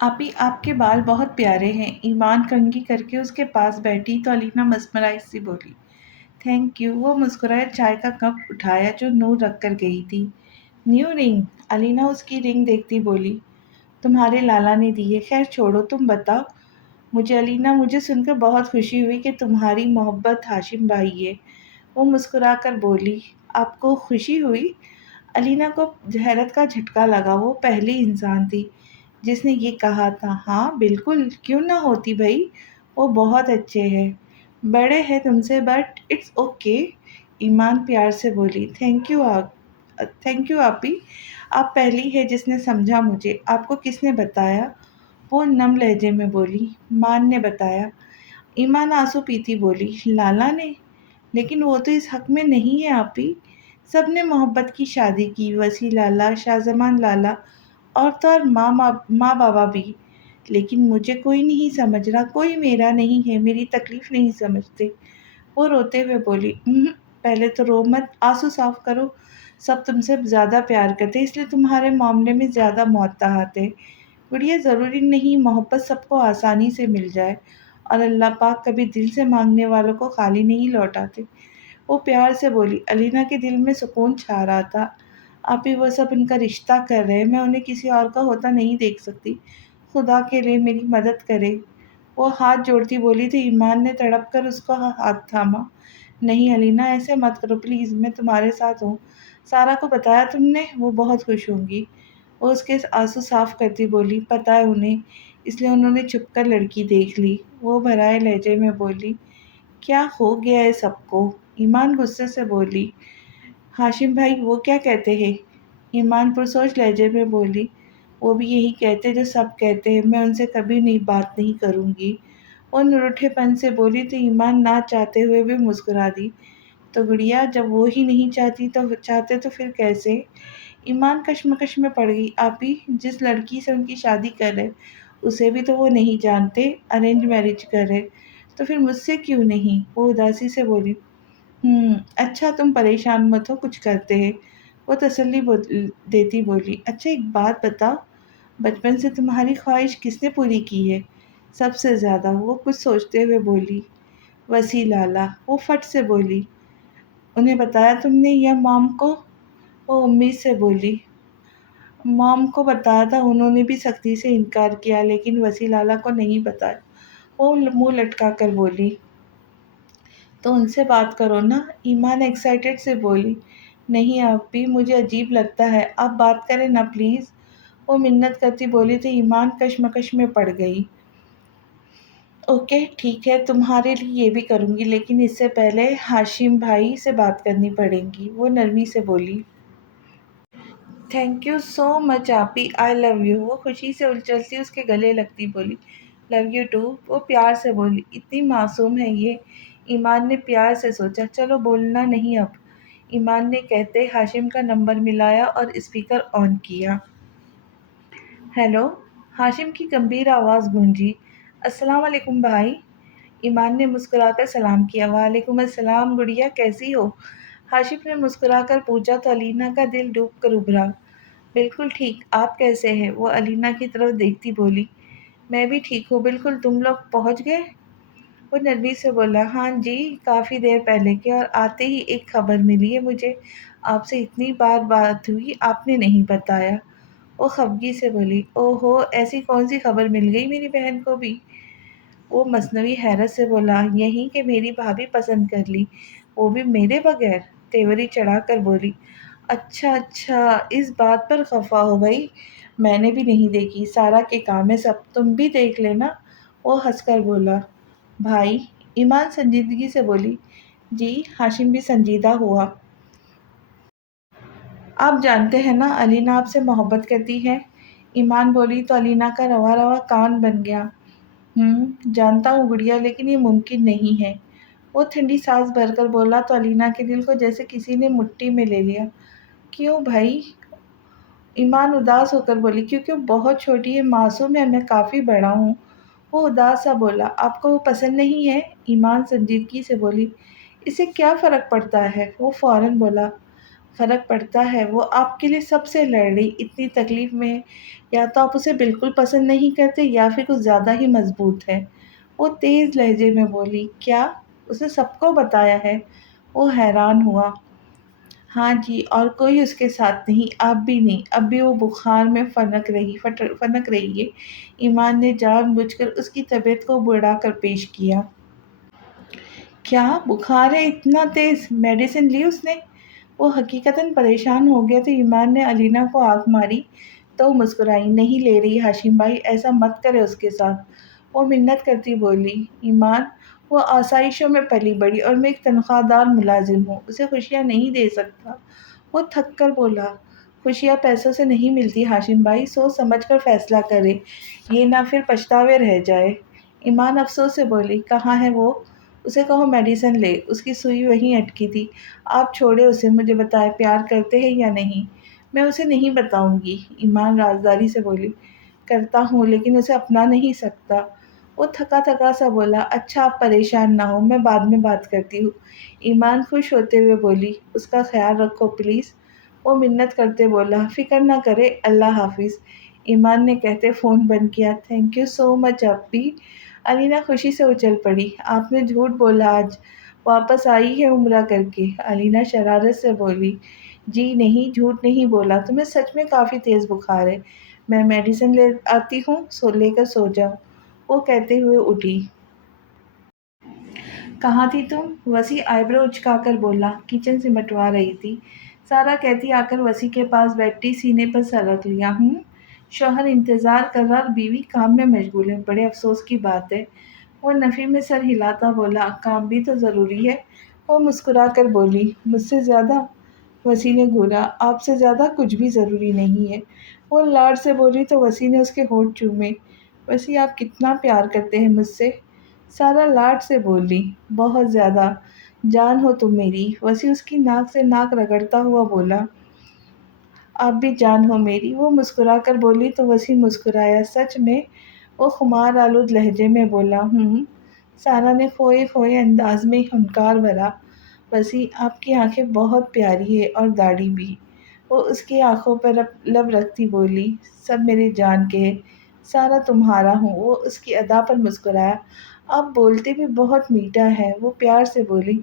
آپی آپ کے بال بہت پیارے ہیں۔ ایمان کنگھی کر کے اس کے پاس بیٹھی تو علینا مسمرائز سی بولی، تھینک یو۔ وہ مسکرائے چائے کا کپ اٹھایا جو نور رکھ کر گئی تھی۔ نیو رنگ؟ علینا اس کی رنگ دیکھتی بولی، تمہارے لالا نے دی ہے۔ خیر چھوڑو، تم بتاؤ مجھے سن کر بہت خوشی ہوئی کہ تمہاری محبت ہاشم بھائی ہے۔ وہ مسکرا کر بولی، آپ کو خوشی ہوئی؟ علینا کو حیرت کا جھٹکا لگا، وہ پہلی انسان تھی جس نے یہ کہا تھا۔ ہاں بالکل، کیوں نہ ہوتی بھائی، وہ بہت اچھے ہیں، بڑے ہیں تم سے، بٹ اٹس اوکے۔ ایمان پیار سے بولی، تھینک یو آپی، آپ پہلی ہے جس نے سمجھا مجھے۔ آپ کو کس نے بتایا؟ وہ نم لہجے میں بولی، مان نے بتایا۔ ایمان آنسو پیتی بولی، لالا نے؟ لیکن وہ تو اس حق میں نہیں ہے آپی، سب نے محبت کی شادی کی، وسیع لالا، شاہ زمان لالا، اور تو اور ماں بابا بھی، لیکن مجھے کوئی نہیں سمجھ رہا، کوئی میرا نہیں ہے، میری تکلیف نہیں سمجھتے۔ وہ روتے ہوئے بولی، پہلے تو رو مت، آنسو صاف کرو، سب تم سے زیادہ پیار کرتے اس لیے تمہارے معاملے میں زیادہ محتاط ہے۔ گڑیا ضروری نہیں محبت سب کو آسانی سے مل جائے، اور اللہ پاک کبھی دل سے مانگنے والوں کو خالی نہیں لوٹاتے۔ وہ پیار سے بولی، علینا کے دل میں سکون چھا رہا تھا۔ آپی وہ سب ان کا رشتہ کر رہے، میں انہیں کسی اور کا ہوتا نہیں دیکھ سکتی، خدا کے لیے میری مدد کرے۔ وہ ہاتھ جوڑتی بولی تو ایمان نے تڑپ کر اس کو ہاتھ تھاما۔ نہیں علینا، ایسے مت کرو پلیز، میں تمہارے ساتھ ہوں۔ سارا کو بتایا تم نے؟ وہ بہت خوش ہوں گی۔ وہ اس کے آنسو صاف کرتی بولی، پتہ ہے انہیں، اس لیے انہوں نے چھپ کر لڑکی دیکھ لی۔ وہ بھرائے لہجے میں بولی، کیا ہو گیا ہے سب کو؟ ایمان غصے سے بولی، ہاشم بھائی وہ کیا کہتے ہیں؟ ایمان پرسوچ لہجے میں بولی، وہ بھی یہی کہتے جو سب کہتے ہیں، میں ان سے کبھی نہیں بات نہیں کروں گی۔ وہ نروٹھے پن سے بولی تو ایمان نہ چاہتے ہوئے بھی مسکرا دی۔ تو گڑیا جب وہ ہی نہیں چاہتے تو پھر کیسے؟ ایمان کشمکش میں پڑ گئی، آپی جس لڑکی سے ان کی شادی کر رہے اسے بھی تو وہ نہیں جانتے، ارینج میرج کر رہے، تو پھر مجھ سے کیوں نہیں؟ وہ اداسی سے بولی، اچھا تم پریشان مت ہو، کچھ کرتے ہیں۔ وہ تسلی دیتی بولی، اچھا ایک بات بتاؤ، بچپن سے تمہاری خواہش کس نے پوری کی ہے سب سے زیادہ؟ وہ کچھ سوچتے ہوئے بولی، وسیع لالا۔ وہ فٹ سے بولی، انہیں بتایا تم نے یا مام کو؟ وہ امید سے بولی، مام کو بتایا تھا، انہوں نے بھی سختی سے انکار کیا، لیکن وسیع لالا کو نہیں بتایا۔ وہ منہ لٹکا کر بولی، تو ان سے بات کرو نا۔ ایمان ایکسائٹڈ سے بولی، نہیں آپی مجھے عجیب لگتا ہے، آپ بات کریں نا پلیز۔ وہ منت کرتی بولی تو ایمان کشمکش میں پڑ گئی۔ اوکے ٹھیک ہے، تمہارے لیے یہ بھی کروں گی، لیکن اس سے پہلے ہاشم بھائی سے بات کرنی پڑے گی۔ وہ نرمی سے بولی، تھینک یو سو مچ آپی، آئی لو یو۔ وہ خوشی سے اچھلتی اس کے گلے لگتی بولی، لو یو ٹو۔ وہ پیار سے بولی، اتنی معصوم ہے یہ۔ ایمان نے پیار سے سوچا، چلو بولنا نہیں اب۔ ایمان نے کہتے ہاشم کا نمبر ملایا اور اسپیکر آن کیا۔ ہیلو، ہاشم کی گمبھیر آواز گونجی، السلام علیکم بھائی۔ ایمان نے مسکرا کر سلام کیا، وعلیکم السلام گڑیا کیسی ہو؟ ہاشم نے مسکرا کر پوچھا تو علینا کا دل ڈوب کر ابھرا۔ بالکل ٹھیک، آپ کیسے ہیں؟ وہ علینا کی طرف دیکھتی بولی، میں بھی ٹھیک ہوں بالکل، تم لوگ پہنچ گئے؟ وہ نرمی سے بولا، ہاں جی کافی دیر پہلے کے، اور آتے ہی ایک خبر ملی ہے مجھے، آپ سے اتنی بار بات ہوئی آپ نے نہیں بتایا۔ وہ خفگی سے بولی، او ہو ایسی کون سی خبر مل گئی میری بہن کو بھی؟ وہ مصنوعی حیرت سے بولا، یہی کہ میری بھابھی پسند کر لی، وہ بھی میرے بغیر؟ تیوری چڑھا کر بولی، اچھا اچھا اس بات پر خفا ہو گئی، میں نے بھی نہیں دیکھی، سارا کے کام ہے سب، تم بھی دیکھ لینا۔ وہ ہنس کر بولا، بھائی؟ ایمان سنجیدگی سے بولی، جی۔ ہاشم بھی سنجیدہ ہوا، آپ جانتے ہیں نا علینا آپ سے محبت کرتی ہے؟ ایمان بولی تو علینا کا روا روا کان بن گیا۔ جانتا ہوں گڑیا، لیکن یہ ممکن نہیں ہے۔ وہ ٹھنڈی سانس بھر کر بولا تو علینا کے دل کو جیسے کسی نے مٹھی میں لے لیا۔ کیوں بھائی؟ ایمان اداس ہو کر بولی، کیونکہ وہ بہت چھوٹی ہے، معصوم ہے، میں کافی بڑا ہوں۔ وہ اداس سا بولا، آپ کو وہ پسند نہیں ہے؟ ایمان سنجیدگی سے بولی، اسے کیا فرق پڑتا ہے؟ وہ فوراً بولا، فرق پڑتا ہے، وہ آپ کے لیے سب سے لڑ رہی اتنی تکلیف میں ہے، یا تو آپ اسے بالکل پسند نہیں کرتے یا پھر کچھ زیادہ ہی مضبوط ہے۔ وہ تیز لہجے میں بولی، کیا اسے سب کو بتایا ہے؟ وہ حیران ہوا۔ ہاں جی، اور کوئی اس کے ساتھ نہیں، آپ بھی نہیں، اب بھی وہ بخار میں فنک رہی ہے۔ ایمان نے جان بوجھ کر اس کی طبیعت کو بڑھا کر پیش کیا۔ کیا بخار ہے اتنا تیز؟ میڈیسن لی اس نے؟ وہ حقیقتاً پریشان ہو گیا تو ایمان نے علینا کو آنکھ ماری تو مسکرائی۔ نہیں لے رہی ہاشم بھائی، ایسا مت کرے اس کے ساتھ، وہ منت کرتی بولی۔ ایمان، وہ آسائشوں میں پلی بڑھی اور میں ایک تنخواہ دار ملازم ہوں، اسے خوشیاں نہیں دے سکتا۔ وہ تھک کر بولا، خوشیاں پیسوں سے نہیں ملتی ہاشم بھائی، سوچ سمجھ کر فیصلہ کرے، یہ نہ پھر پچھتاوے رہ جائے۔ ایمان افسوس سے بولی، کہاں ہے وہ؟ اسے کہو میڈیسن لے، اس کی سوئی وہیں اٹکی تھی۔ آپ چھوڑے اسے، مجھے بتائے پیار کرتے ہیں یا نہیں؟ میں اسے نہیں بتاؤں گی، ایمان رازداری سے بولی۔ کرتا ہوں لیکن اسے اپنا نہیں سکتا۔ وہ تھکا تھکا سا بولا، اچھا آپ پریشان نہ ہو، میں بعد میں بات کرتی ہوں۔ ایمان خوش ہوتے ہوئے بولی، اس کا خیال رکھو پلیز۔ وہ منت کرتے بولا، فکر نہ کرے، اللہ حافظ۔ ایمان نے کہتے فون بند کیا۔ تھینک یو سو مچ اپی۔ علینا خوشی سے اچھل پڑی، آپ نے جھوٹ بولا آج واپس آئی ہے عمرہ کر کے؟ علینا شرارت سے بولی، جی نہیں، جھوٹ نہیں بولا، تمہیں سچ میں کافی تیز بخار ہے۔ میں میڈیسن لے آتی ہوں، لے کر سو جاؤ، وہ کہتے ہوئے اٹھی۔ کہاں تھی تم؟ وسیع آئی برو اچکا کر بولا، کچن سمٹوا رہی تھی۔ سارا کہتی آ کر وسیع کے پاس بیٹھی، سینے پر سر رکھ لیا۔ شوہر انتظار کر رہا اور بیوی کام میں مشغول ہے، بڑے افسوس کی بات ہے۔ وہ نفی میں سر ہلاتا بولا، کام بھی تو ضروری ہے۔ وہ مسکرا کر بولی، مجھ سے زیادہ؟ وسیع نے گھورا، آپ سے زیادہ کچھ بھی ضروری نہیں ہے۔ وہ لاڈ سے بولی تو وسیع نے اس کے ہونٹ چومے۔ وسیع، آپ کتنا پیار کرتے ہیں مجھ سے؟ سارا لاڈ سے بولی، بہت زیادہ، جان ہو تم میری۔ وسیع اس کی ناک سے ناک رگڑتا ہوا بولا، آپ بھی جان ہو میری۔ وہ مسکرا کر بولی تو وسیع مسکرایا۔ سچ میں؟ وہ خمار آلود لہجے میں بولا، سارا نے کھوئے کھوئے انداز میں ہنکار بھرا۔ وسیع، آپ کی آنکھیں بہت پیاری ہے اور داڑھی بھی۔ وہ اس کی آنکھوں پر لب رکھتی بولی، سب میرے جان کے ہے، سارا تمہارا ہوں۔ وہ اس کی ادا پر مسکرایا۔ آپ بولتے بھی بہت میٹھا ہے، وہ پیار سے بولی۔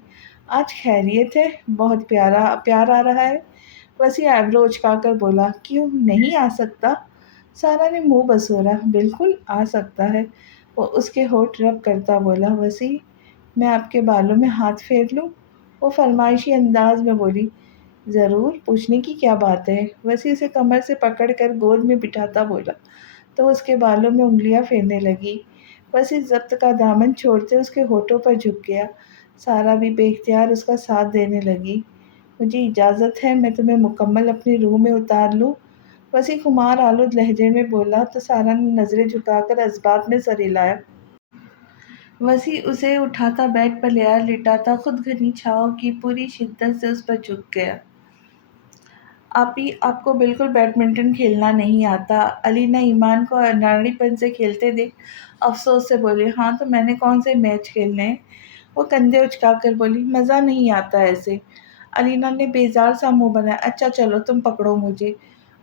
آج خیریت ہے؟ بہت پیار آ رہا ہے؟ وسیع آئیبرو اچکا کر بولا، کیوں نہیں آ سکتا؟ سارا نے منہ بسورا، بالکل آ سکتا ہے۔ وہ اس کے ہونٹ رب کرتا بولا، وسیع، میں آپ کے بالوں میں ہاتھ پھیر لوں؟ وہ فرمائشی انداز میں بولی، ضرور، پوچھنے کی کیا بات ہے؟ وسیع اسے کمر سے پکڑ کر گود میں بٹھاتا بولا تو اس کے بالوں میں انگلیاں پھیرنے لگی۔ وسیع ضبط کا دامن چھوڑتے اس کے ہونٹوں پر جھک گیا۔ سارا بھی بے اختیار اس کا ساتھ دینے لگی۔ مجھے اجازت ہے میں تمہیں مکمل اپنی روح میں اتار لوں؟ وسیع خمار آلود لہجے میں بولا تو سارا نے نظریں جھکا کر اثبات میں سر ہلایا۔ وسیع اسے اٹھاتا بیڈ پر لے آیا، لٹاتا خود گھنی چھاؤں کی پوری شدت سے اس پر جھک گیا۔ آپی، آپ کو بالکل بیڈمنٹن کھیلنا نہیں آتا، علینا ایمان کو اناڑی پن سے کھیلتے دیکھ افسوس سے بولی، ہاں تو میں نے کون سے میچ کھیلنے ہیں؟ وہ کندھے اچکا کر بولی، مزہ نہیں آتا ایسے۔ علینا نے بیزار سا منہ بنایا، اچھا چلو تم پکڑو مجھے۔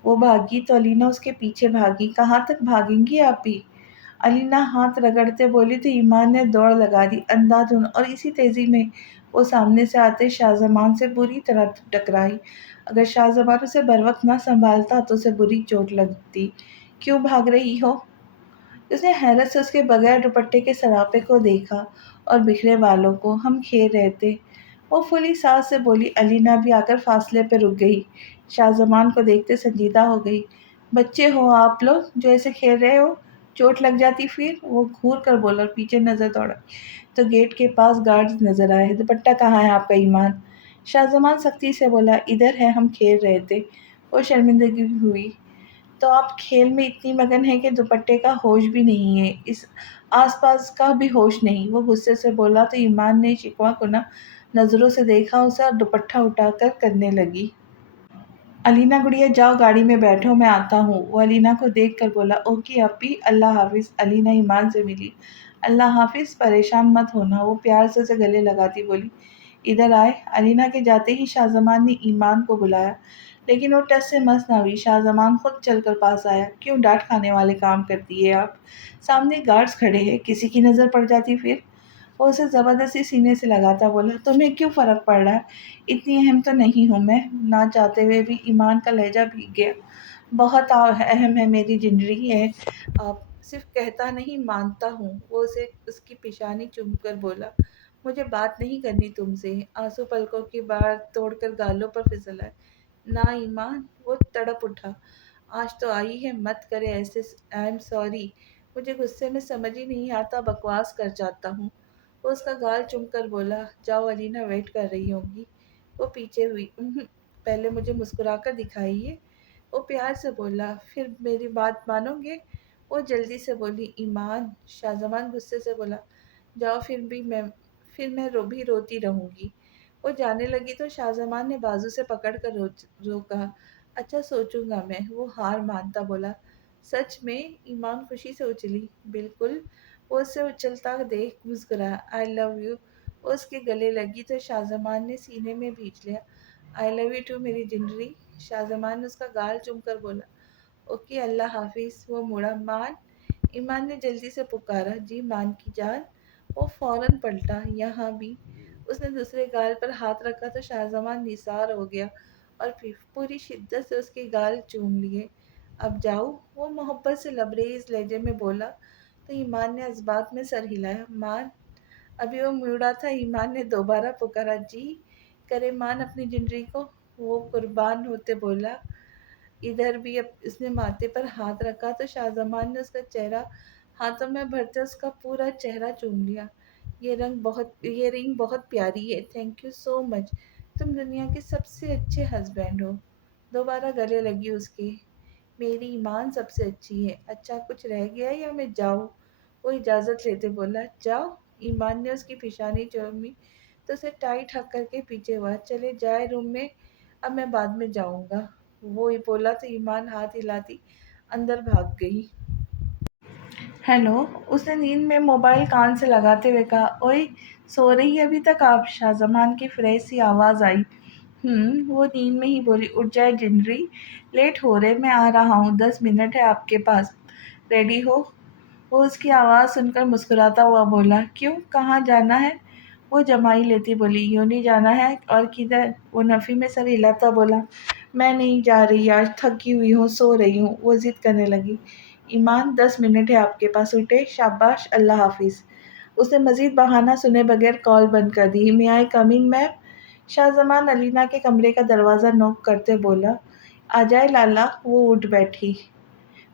وہ بھاگی تو علینا اس کے پیچھے بھاگی۔ کہاں تک بھاگیں گی آپی؟ علینا ہاتھ رگڑتے بولی تو ایمان نے دوڑ لگا دی اندھا دھند، اور اسی تیزی میں وہ سامنے سے آتے شاہ زمان سے بری طرح ٹکرائی۔ اگر شاہ زمان اسے بروقت نہ سنبھالتا تو اسے بری چوٹ لگتی۔ کیوں بھاگ رہی ہو؟ اس نے حیرت سے اس کے بغیر دوپٹے کے سراپے کو دیکھا اور بکھرے بالوں کو۔ ہم کھیل رہے تھے، وہ پھولی سانس سے بولی۔ علینا بھی آ کر فاصلے پہ رک گئی، شاہ زمان کو دیکھتے سنجیدہ ہو گئی۔ بچے ہو آپ لوگ جو ایسے کھیل رہے ہو، چوٹ لگ جاتی پھر؟ وہ گھور کر بولا اور پیچھے نظر دوڑائی تو گیٹ کے پاس گارڈز نظر آئے۔ دوپٹہ کہاں ہے آپ کا ایمان؟ شاہ زمان سختی سے بولا، ادھر ہے، ہم کھیل رہے تھے۔ وہ شرمندگی ہوئی، تو آپ کھیل میں اتنی مگن ہیں کہ دوپٹے کا ہوش بھی نہیں ہے، اس آس پاس کا بھی ہوش نہیں۔ وہ غصے سے بولا تو ایمان نے شکوہ کناں نظروں سے دیکھا اسے اور دوپٹہ اٹھا کر کرنے لگی۔ علینا گڑیا جاؤ گاڑی میں بیٹھو، میں آتا ہوں۔ وہ علینا کو دیکھ کر بولا، اوکے اپی، اللہ حافظ۔ علینا ایمان سے ملی، اللہ حافظ، پریشان مت ہونا۔ وہ پیار سے اسے گلے لگاتی بولی، ادھر آئے۔ علینا کے جاتے ہی شاہ زمان نے ایمان کو بلایا، لیکن وہ ٹس سے مس نہ ہوئی۔ شاہ زمان خود چل کر پاس آیا۔ کیوں ڈانٹ کھانے والے کام کرتی ہے آپ؟ سامنے گارڈز کھڑے ہیں، کسی کی نظر پڑ جاتی پھر؟ وہ اسے زبردستی سینے سے لگاتا بولا، تمہیں کیوں فرق پڑ رہا ہے؟ اتنی اہم تو نہیں ہوں میں۔ نہ چاہتے ہوئے بھی ایمان کا لہجہ بھیگ گیا۔ بہت اہم ہے میری زندگی ہے، آپ صرف کہتا نہیں مانتا ہوں۔ وہ اسے اس کی پیشانی چوم کر بولا، مجھے بات نہیں کرنی تم سے۔ آنسو پلکوں کی بار توڑ کر گالوں پر پھسل آئے۔ نہ ایمان، وہ تڑپ اٹھا، آج تو آئی ہے، مت کرے ایسے۔ آئی ایم سوری، مجھے غصے میں سمجھ ہی نہیں آتا، بکواس کر جاتا ہوں۔ وہ اس کا گال چوم کر بولا، جاؤ علینا ویٹ کر رہی ہوں گی۔ وہ پیچھے ہوئی، پہلے مجھے مسکرا کر دکھائیے۔ وہ پیار سے بولا، پھر میری بات مانو گے؟ وہ جلدی سے بولی، ایمان۔ شاہ زمان غصے سے بولا، جاؤ، پھر میں بھی روتی رہوں گی۔ وہ جانے لگی تو شاہ زمان نے بازو سے پکڑ کر روکا۔ اچھا سوچوں گا میں، وہ ہار مانتا بولا۔ سچ میں؟ ایمان خوشی سے اچھلی۔ بالکل۔ وہ اسے اچھلتا دیکھ مسکرایا، آئی لو یو۔ وہ اس کے گلے لگی تو شاہ زمان نے سینے میں بھینچ لیا۔ آئی لو یو ٹو میری جنری۔ شاہ زمان نے اس کا گال چوم کر بولا، اوکے، اللہ حافظ۔ وہ مڑا، مان؟ ایمان نے جلدی سے پکارا، جی مان کی جان۔ وہ فوراً پلٹا، یہاں بھی۔ اس نے دوسرے گال پر ہاتھ رکھا تو شاہ زمان نثار ہو گیا اور پھر پوری شدت سے اس کے گال چوم لیے۔ اب جاؤ، وہ محبت سے لبریز لہجے میں بولا تو ایمان نے اس بات میں سر ہلایا، مان؟ ابھی وہ مڑا تھا، ایمان نے دوبارہ پکارا، جی کرے مان اپنی جنری کو۔ وہ قربان ہوتے بولا۔ ادھر بھی اب اس نے ماتھے پر ہاتھ رکھا تو شاہ زمان نے اس کا چہرہ ہاتھوں میں بھرتے اس کا پورا چہرہ چوم لیا۔ یہ رنگ بہت پیاری ہے، تھینک یو سو مچ، تم دنیا کے سب سے اچھے ہسبینڈ ہو۔ دوبارہ گلے لگی اس کے۔ میری ایمان سب سے اچھی ہے۔ اچھا کچھ رہ گیا یا میں جاؤں؟ وہ اجازت لیتے بولا، جاؤ۔ ایمان نے اس کی پیشانی چومی تو اسے ٹائٹ ہک کر کے پیچھے ہوا، چلے جائے روم میں، اب میں بعد میں جاؤں گا۔ وہ بولا تو ایمان ہاتھ ہلاتی اندر بھاگ گئی۔ ہیلو، اس نے نیند میں موبائل کان سے لگاتے ہوئے کہا، اوئے، سو رہی ہے ابھی تک آپ؟ شاہ زمان کی فریش سی آواز آئی۔ وہ نیند میں ہی بولی، اٹھ جائے جنری، لیٹ ہو رہے، میں آ رہا ہوں، 10 منٹ ہے آپ کے پاس، ریڈی ہو؟ وہ اس کی آواز سن کر مسکراتا ہوا بولا، کیوں، کہاں جانا ہے؟ وہ جمائی لیتی بولی، یوں نہیں جانا ہے اور کدھر؟ وہ نفی میں سر ہلاتا بولا، میں نہیں جا رہی، آج تھکی ہوئی ہوں، سو رہی ہوں۔ وہ ضد کرنے لگی، ایمان 10 منٹ ہے آپ کے پاس، اٹھے، شاباش، اللہ حافظ۔ اس نے مزید بہانہ سنے بغیر کال بند کر دی۔ میں آئی کم ان میم؟ شاہ زمان علینا کے کمرے کا دروازہ نوک کرتے بولا، آ جائے لالا۔ وہ اٹھ بیٹھی۔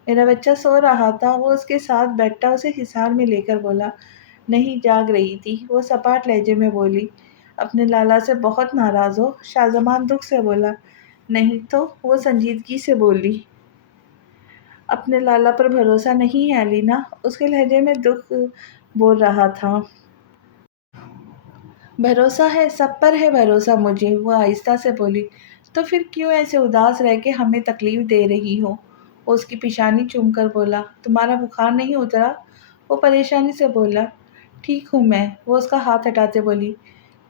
میرا بچہ سو رہا تھا۔ وہ اس کے ساتھ بیٹھا اسے حصار میں لے کر بولا، نہیں، جاگ رہی تھی۔ وہ سپاٹ لہجے میں بولی، اپنے لالا سے بہت ناراض ہو؟ شاہ زمان دکھ سے بولا، نہیں تو۔ وہ سنجیدگی سے بولی، اپنے لالا پر بھروسہ نہیں ہے علینا؟ اس کے لہجے میں دکھ بول رہا تھا۔ بھروسہ ہے، سب پر ہے بھروسہ مجھے۔ وہ آہستہ سے بولی، تو پھر کیوں ایسے اداس رہ کے ہمیں تکلیف دے رہی ہو؟ وہ اس کی پیشانی چوم کر بولا، تمہارا بخار نہیں اترا؟ وہ پریشانی سے بولا، ٹھیک ہوں میں۔ وہ اس کا ہاتھ ہٹاتے بولی،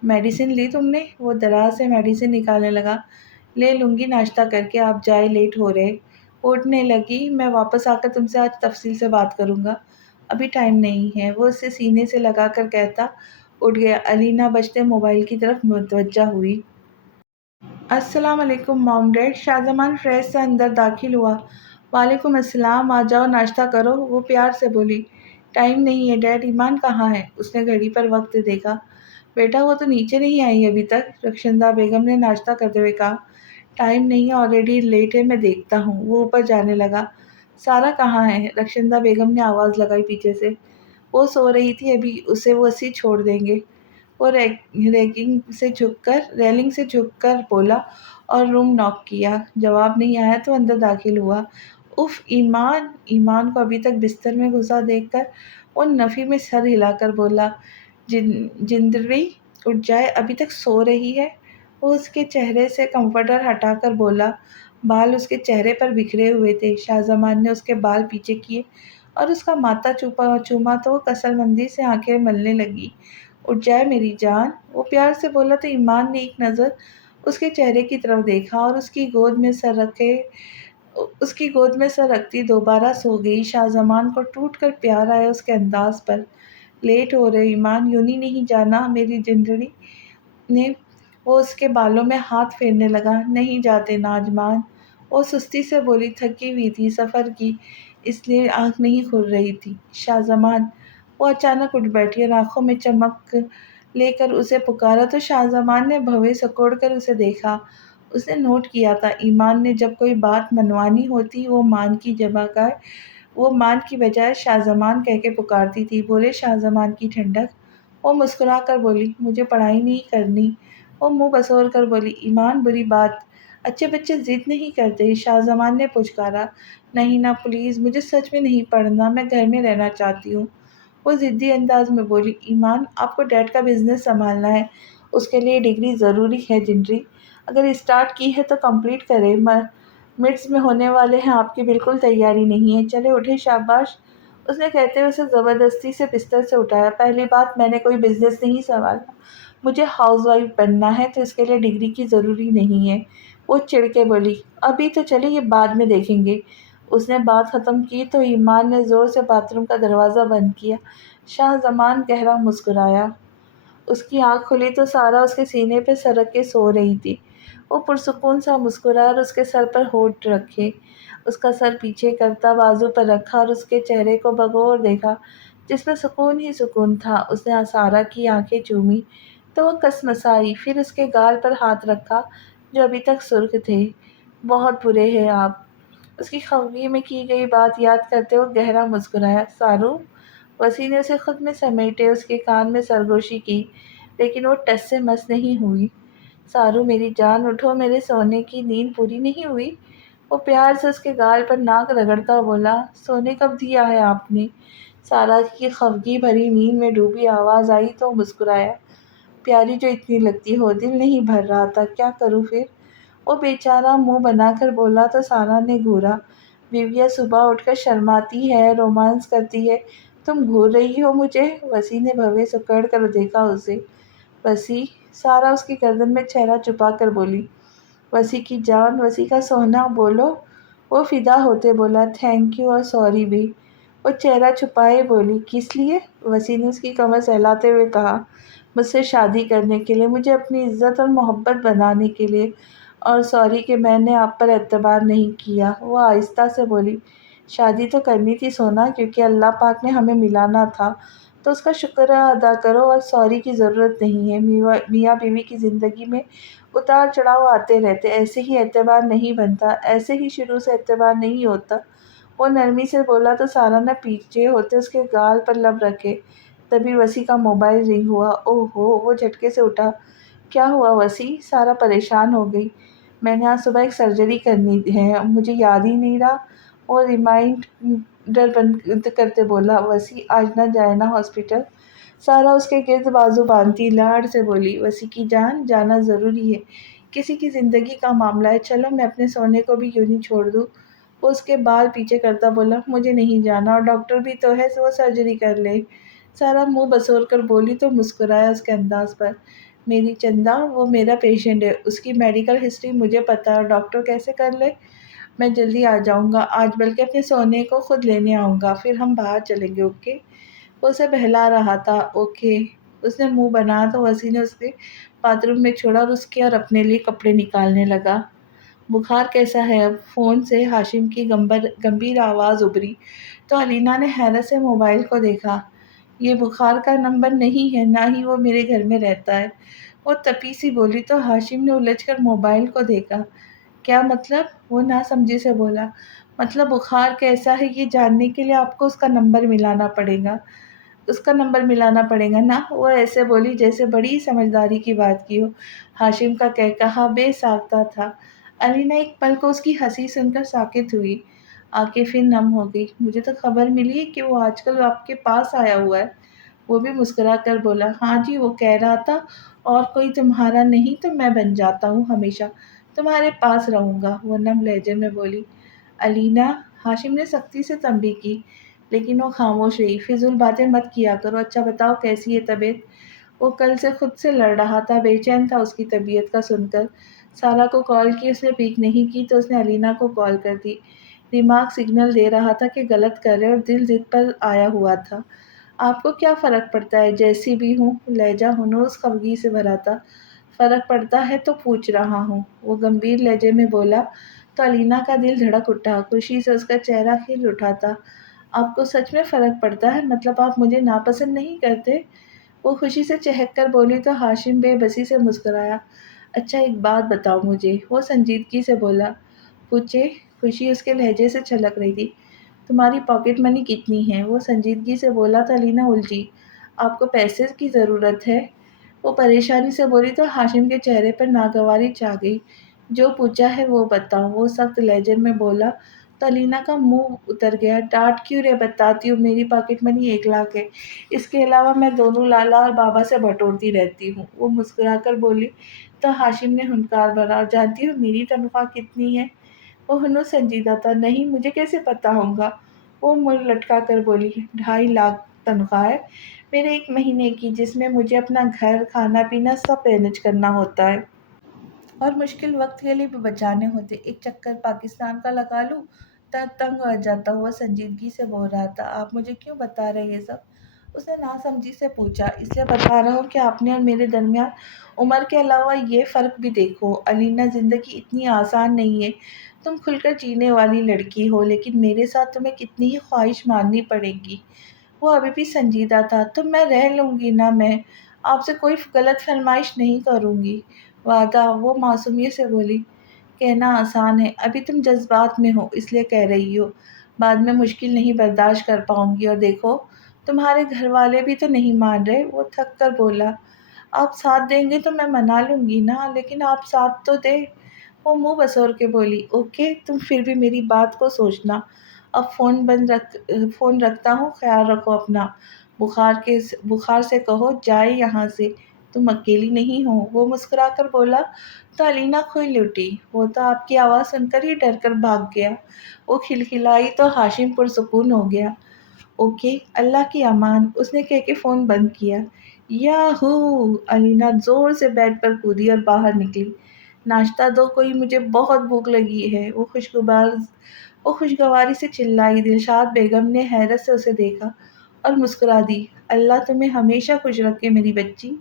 میڈیسن لی تم نے؟ وہ دراز سے میڈیسن نکالنے لگا، لے لوں گی ناشتہ کر کے، آپ جائے، لیٹ ہو رہے۔ وہ اٹھنے لگی، میں واپس آ کر تم سے آج تفصیل سے بات کروں گا، ابھی ٹائم نہیں ہے۔ وہ اسے سینے سے لگا کر کہتا اٹھ گیا۔ علینا بجتے موبائل کی طرف متوجہ ہوئی۔ السلام علیکم مام ڈیڈ۔ شاہ زمان فریش سے اندر داخل ہوا۔ وعلیکم السلام، آ جاؤ، ناشتہ کرو۔ وہ پیار سے بولی، ٹائم نہیں ہے ڈیڈ۔ ایمان کہاں ہے؟ اس نے گھڑی پر وقت دیکھا۔ بیٹا وہ تو نیچے نہیں آئی ابھی تک، رخشندہ بیگم نے ناشتہ کرتے ہوئے کہا۔ ٹائم نہیں ہے، آلریڈی لیٹ ہے، میں دیکھتا ہوں۔ وہ اوپر جانے لگا۔ سارا کہاں ہے؟ رخشندہ بیگم نے آواز لگائی پیچھے سے۔ وہ سو رہی تھی، ابھی اسے وہ اسی چھوڑ دیں گے۔ وہ ریلنگ سے جھک کر بولا اور روم ناک کیا۔ جواب نہیں آیا تو اندر داخل ہوا۔ اف ایمان! ایمان کو ابھی تک بستر میں گھسا دیکھ کر وہ نفی میں سر ہلا کر بولا، جندری اٹھ جائے، ابھی تک سو رہی ہے۔ وہ اس کے چہرے سے کمفرٹر ہٹا کر بولا۔ بال اس کے چہرے پر بکھرے ہوئے تھے۔ شاہ زمان نے اس کے بال پیچھے کیے اور اس کا ماتھا چوما تو وہ کسل مندی سے آنکھیں ملنے لگی۔ اٹھ جائے میری جان، وہ پیار سے بولا تو ایمان نے ایک نظر اس کے چہرے کی طرف دیکھا اور اس کی گود میں سر رکھتی دوبارہ سو گئی۔ شاہ زمان کو ٹوٹ کر پیار آیا اس کے انداز پر۔ لیٹ ہو رہے ایمان، یوں نہیں جانا میری جنجڑی نے وہ اس کے بالوں میں ہاتھ پھیرنے لگا۔ نہیں جاتے ناجمان، وہ سستی سے بولی، تھکی ہوئی تھی سفر کی اس لیے آنکھ نہیں کھل رہی تھی۔ شاہ زمان، وہ اچانک اٹھ بیٹھی اور آنکھوں میں چمک لے کر اسے پکارا تو شاہ زمان نے بھویں سکوڑ کر اسے دیکھا۔ اس نے نوٹ کیا تھا ایمان نے جب کوئی بات منوانی ہوتی وہ مان کی بجائے شاہ زمان کہہ کے پکارتی تھی۔ بولے شاہ زمان کی ٹھنڈک۔ وہ مسکرا کر بولی، مجھے پڑھائی نہیں کرنی۔ وہ منہ بسور کر بولی، ایمان بری بات، اچھے بچے ضد نہیں کرتے۔ شاہ زمان نے پچکارا، نہیں نا پلیز، مجھے سچ میں نہیں پڑھنا، میں گھر میں رہنا چاہتی ہوں۔ وہ ضدی انداز میں بولی، ایمان آپ کو ڈیڈ کا بزنس سنبھالنا ہے، اس کے لیے ڈگری ضروری ہے جنری، اگر اسٹارٹ کی ہے تو کمپلیٹ کرے، مڈس میں ہونے والے ہیں، آپ کی بالکل تیاری نہیں ہے، چلے اٹھے شاباش۔ اس نے کہتے ہوئے اسے زبردستی سے بستر سے اٹھایا۔ پہلی بات، میں نے کوئی بزنس نہیں سنبھالنا، مجھے ہاؤس وائف بننا ہے تو اس کے لیے ڈگری کی ضروری نہیں ہے۔ وہ چڑ کے بولی، ابھی تو چلے، یہ بعد میں دیکھیں گے۔ اس نے بات ختم کی تو ایمان نے زور سے باتھ روم کا دروازہ بند کیا۔ شاہ زمان گہرا مسکرایا۔ اس کی آنکھ کھلی تو سارا اس کے سینے پہ سرک کے سو رہی تھی۔ وہ پرسکون سا مسکرایا اور اس کے سر پر ہونٹ رکھے، اس کا سر پیچھے کرتا بازو پر رکھا اور اس کے چہرے کو بغور دیکھا جس میں سکون ہی سکون تھا۔ اس نے سارا کی آنکھیں چومی تو وہ کسمسائی، پھر اس کے گال پر ہاتھ رکھا جو ابھی تک سرخ تھے۔ بہت برے ہیں آپ، اس کی خفگی میں کی گئی بات یاد کرتے ہوئے گہرا مسکرایا۔ سارو، وسیع نے اسے خود میں سمیٹے اس کے کان میں سرگوشی کی، لیکن وہ ٹس سے مس نہیں ہوئی۔ سارو میری جان، اٹھو، میرے سونے کی نیند پوری نہیں ہوئی۔ وہ پیار سے اس کے گال پر ناک رگڑتا بولا، سونے کب دیا ہے آپ نے؟ سارا کی خفگی بھری نیند میں ڈوبی آواز آئی تو مسکرایا، پیاری جو اتنی لگتی ہو، دل نہیں بھر رہا تھا، کیا کروں پھر؟ وہ بیچارہ منہ بنا کر بولا تو سارا نے گھورا، بیویاں صبح اٹھ کر شرماتی ہے، رومانس کرتی ہے، تم گھور رہی ہو مجھے؟ وسیع نے بھویں سکڑ کر دیکھا اسے۔ وسیع، سارا اس کی گردن میں چہرہ چھپا کر بولی، وسیع کی جان، وسیع کا سونا، بولو۔ وہ فدا ہوتے بولا، تھینک یو اور سوری بھی۔ وہ چہرہ چھپائے بولی، کس لیے؟ وسیع نے اس کی کمر سہلاتے ہوئے کہا، مجھ سے شادی کرنے کے لیے، مجھے اپنی عزت اور محبت بنانے کے لیے، اور سوری کہ میں نے آپ پر اعتبار نہیں کیا۔ وہ آہستہ سے بولی، شادی تو کرنی تھی سونا، کیونکہ اللہ پاک نے ہمیں ملانا تھا تو اس کا شکر ادا کرو، اور سوری کی ضرورت نہیں ہے۔ میاں بیوی کی زندگی میں اتار چڑھاؤ آتے رہتے، ایسے ہی اعتبار نہیں بنتا، ایسے ہی شروع سے اعتبار نہیں ہوتا۔ وہ نرمی سے بولا تو سارا نے پیچھے ہوتے اس کے گال پر لب رکھے۔ تبھی وسیع کا موبائل رنگ ہوا۔ اوہ ہو، وہ جھٹکے سے اٹھا۔ کیا ہوا وسیع؟ سارا پریشان ہو گئی۔ میں نے آج صبح ایک سرجری کرنی ہے، مجھے یاد ہی نہیں رہا۔ وہ ریمائنڈر بند کرتے بولا، وسیع آج نہ جائے نا ہاسپٹل؟ سارا اس کے گرد بازو باندھتی لاڑ سے بولی، وسیع کی جان، جانا ضروری ہے، کسی کی زندگی کا معاملہ ہے، چلو میں اپنے سونے کو بھی یوں ہی چھوڑ دوں۔ وہ اس کے بال پیچھے کرتا بولا، مجھے نہیں جانا، اور ڈاکٹر بھی تو ہے، وہ سرجری کر لے۔ سارا منہ بسور کر بولی تو مسکرایا اس کے انداز پر، میری چندا، وہ میرا پیشنٹ ہے، اس کی میڈیکل ہسٹری مجھے پتہ ہے، اور ڈاکٹر کیسے کر لے؟ میں جلدی آ جاؤں گا آج، بلکہ اپنے سونے کو خود لینے آؤں گا، پھر ہم باہر چلیں گے، اوکے؟ وہ اسے بہلا رہا تھا۔ اوکے، اس نے منہ بنایا تو وسیع نے اسے باتھ روم میں چھوڑا اور اس کے اور اپنے لیے کپڑے نکالنے لگا۔ بخار کیسا ہے اب؟ فون سے ہاشم کی گمبھیر آواز ابھری تو علینا نے حیرت سے موبائل کو دیکھا۔ یہ بخار کا نمبر نہیں ہے، نہ ہی وہ میرے گھر میں رہتا ہے، وہ تپی سی بولی تو ہاشم نے الجھ کر موبائل کو دیکھا۔ کیا مطلب؟ وہ ناسمجھی سے بولا، مطلب بخار کیسا ہے یہ جاننے کے لیے آپ کو اس کا نمبر ملانا پڑے گا، اس کا نمبر ملانا پڑے گا نا؟ وہ ایسے بولی جیسے بڑی سمجھداری کی بات کی ہو۔ ہاشم کا کہا بے ساختہ تھا۔ علینا ایک پل کو اس کی ہنسی سن کر ساکت ہوئی، آنکھیں پھر نم ہو گئی۔ مجھے تو خبر ملی ہے کہ وہ آج کل آپ کے پاس آیا ہوا ہے۔ وہ بھی مسکرا کر بولا، ہاں جی، وہ کہہ رہا تھا اور کوئی تمہارا نہیں تو میں بن جاتا ہوں، ہمیشہ تمہارے پاس رہوں گا۔ وہ نم لہجے میں بولی۔ علینا، ہاشم نے سختی سے تنبیہ کی، لیکن وہ خاموش رہی۔ فضول باتیں مت کیا کرو، اچھا بتاؤ کیسی ہے طبیعت؟ وہ کل سے خود سے لڑ رہا تھا، بے چین تھا اس کی طبیعت کا سن کر۔ سارا کو کال کی، اس نے پک نہیں کی تو اس نے علینا کو کال کر دی۔ دماغ سگنل دے رہا تھا کہ غلط کر رہے اور دل ضد پر آیا ہوا تھا۔ آپ کو کیا فرق پڑتا ہے؟ جیسی بھی ہوں، لہجہ ہنوز خفگی سے بھرا تھا۔ فرق پڑتا ہے تو پوچھ رہا ہوں، وہ گمبھیر لہجے میں بولا تو علینا کا دل دھڑک اٹھا، خوشی سے اس کا چہرہ کھل اٹھا تھا۔ آپ کو سچ میں فرق پڑتا ہے؟ مطلب آپ مجھے ناپسند نہیں کرتے؟ وہ خوشی سے چہک کر بولی تو ہاشم بے بسی سے مسکرایا۔ اچھا ایک بات بتاؤ مجھے، وہ سنجیدگی سے بولا۔ پوچھے، خوشی اس کے لہجے سے چھلک رہی تھی۔ تمہاری پاکٹ منی کتنی ہے؟ وہ سنجیدگی سے بولا تو علینا الجھی۔ آپ کو پیسے کی ضرورت ہے؟ وہ پریشانی سے بولی تو ہاشم کے چہرے پر ناگواری چھا گئی۔ جو پوچھا ہے وہ بتاؤ، وہ سخت لہجے میں بولا تو علینا کا منہ اتر گیا۔ ڈانٹ کیوں رے، بتاتی ہوں، میری پاکٹ منی 1 لاکھ ہے۔ اس کے علاوہ میں دونوں لالا اور بابا سے بٹورتی رہتی ہوں۔ وہ مسکرا کر بولی تو ہاشم نے ہنکار بھرا، اور جانتی ہو میری تنخواہ کتنی ہے؟ وہ ہنوز سنجیدہ تھا۔ نہیں، مجھے کیسے پتا ہوگا؟ وہ منہ لٹکا کر بولی، 2.5 لاکھ تنخواہ ہے میرے 1 مہینے کی، جس میں مجھے اپنا گھر، کھانا پینا سب مینج کرنا ہوتا ہے۔ اور مشکل وقت کے لیے بھی بچانے ہوتے۔ ایک چکر پاکستان کا لگا لوں تو تنگ آ جاتا ہوا سنجیدگی سے بول رہا تھا۔ آپ مجھے کیوں بتا رہے یہ سب؟ اس نے ناسمجھی سے پوچھا۔ اس لیے بتا رہا ہوں کہ آپ نے اور میرے درمیان عمر کے علاوہ یہ فرق بھی دیکھو علینا، زندگی اتنی آسان نہیں ہے۔ تم کھل کر جینے والی لڑکی ہو، لیکن میرے ساتھ تمہیں کتنی ہی خواہش ماننی پڑے گی۔ وہ ابھی بھی سنجیدہ تھا۔ تو میں رہ لوں گی نا، میں آپ سے کوئی غلط فرمائش نہیں کروں گی، وعدہ؟ وہ معصومیت سے بولی۔ کہنا آسان ہے، ابھی تم جذبات میں ہو اس لیے کہہ رہی ہو، بعد میں مشکل نہیں برداشت کر پاؤں گی۔ اور دیکھو تمہارے گھر والے بھی تو نہیں مان رہے۔ وہ تھک کر بولا، آپ ساتھ دیں گے تو میں منا لوں گی نا، لیکن آپ ساتھ تو دے۔ وہ منہ بسور کے بولی، اوکے، تم پھر بھی میری بات کو سوچنا۔ اب فون رکھتا ہوں، خیال رکھو اپنا۔ بخار سے کہو جائے یہاں سے، تم اکیلی نہیں ہو۔ وہ مسکرا کر بولا تو علینا کھل اٹھی۔ وہ تو آپ کی آواز سن کر ہی ڈر کر بھاگ گیا۔ وہ کھلکھلائی تو ہاشم پرسکون ہو گیا۔ اوکے، اللہ کی امان، اس نے کہہ کے فون بند کیا۔ یاہو! علینا زور سے بیڈ پر کودی اور باہر نکلی۔ ناشتہ دو کوئی، مجھے بہت بھوک لگی ہے، وہ خوشگواری سے چلائی۔ دلشاد بیگم نے حیرت سے اسے دیکھا اور مسکرا دی۔ اللہ تمہیں ہمیشہ خوش رکھے میری بچی،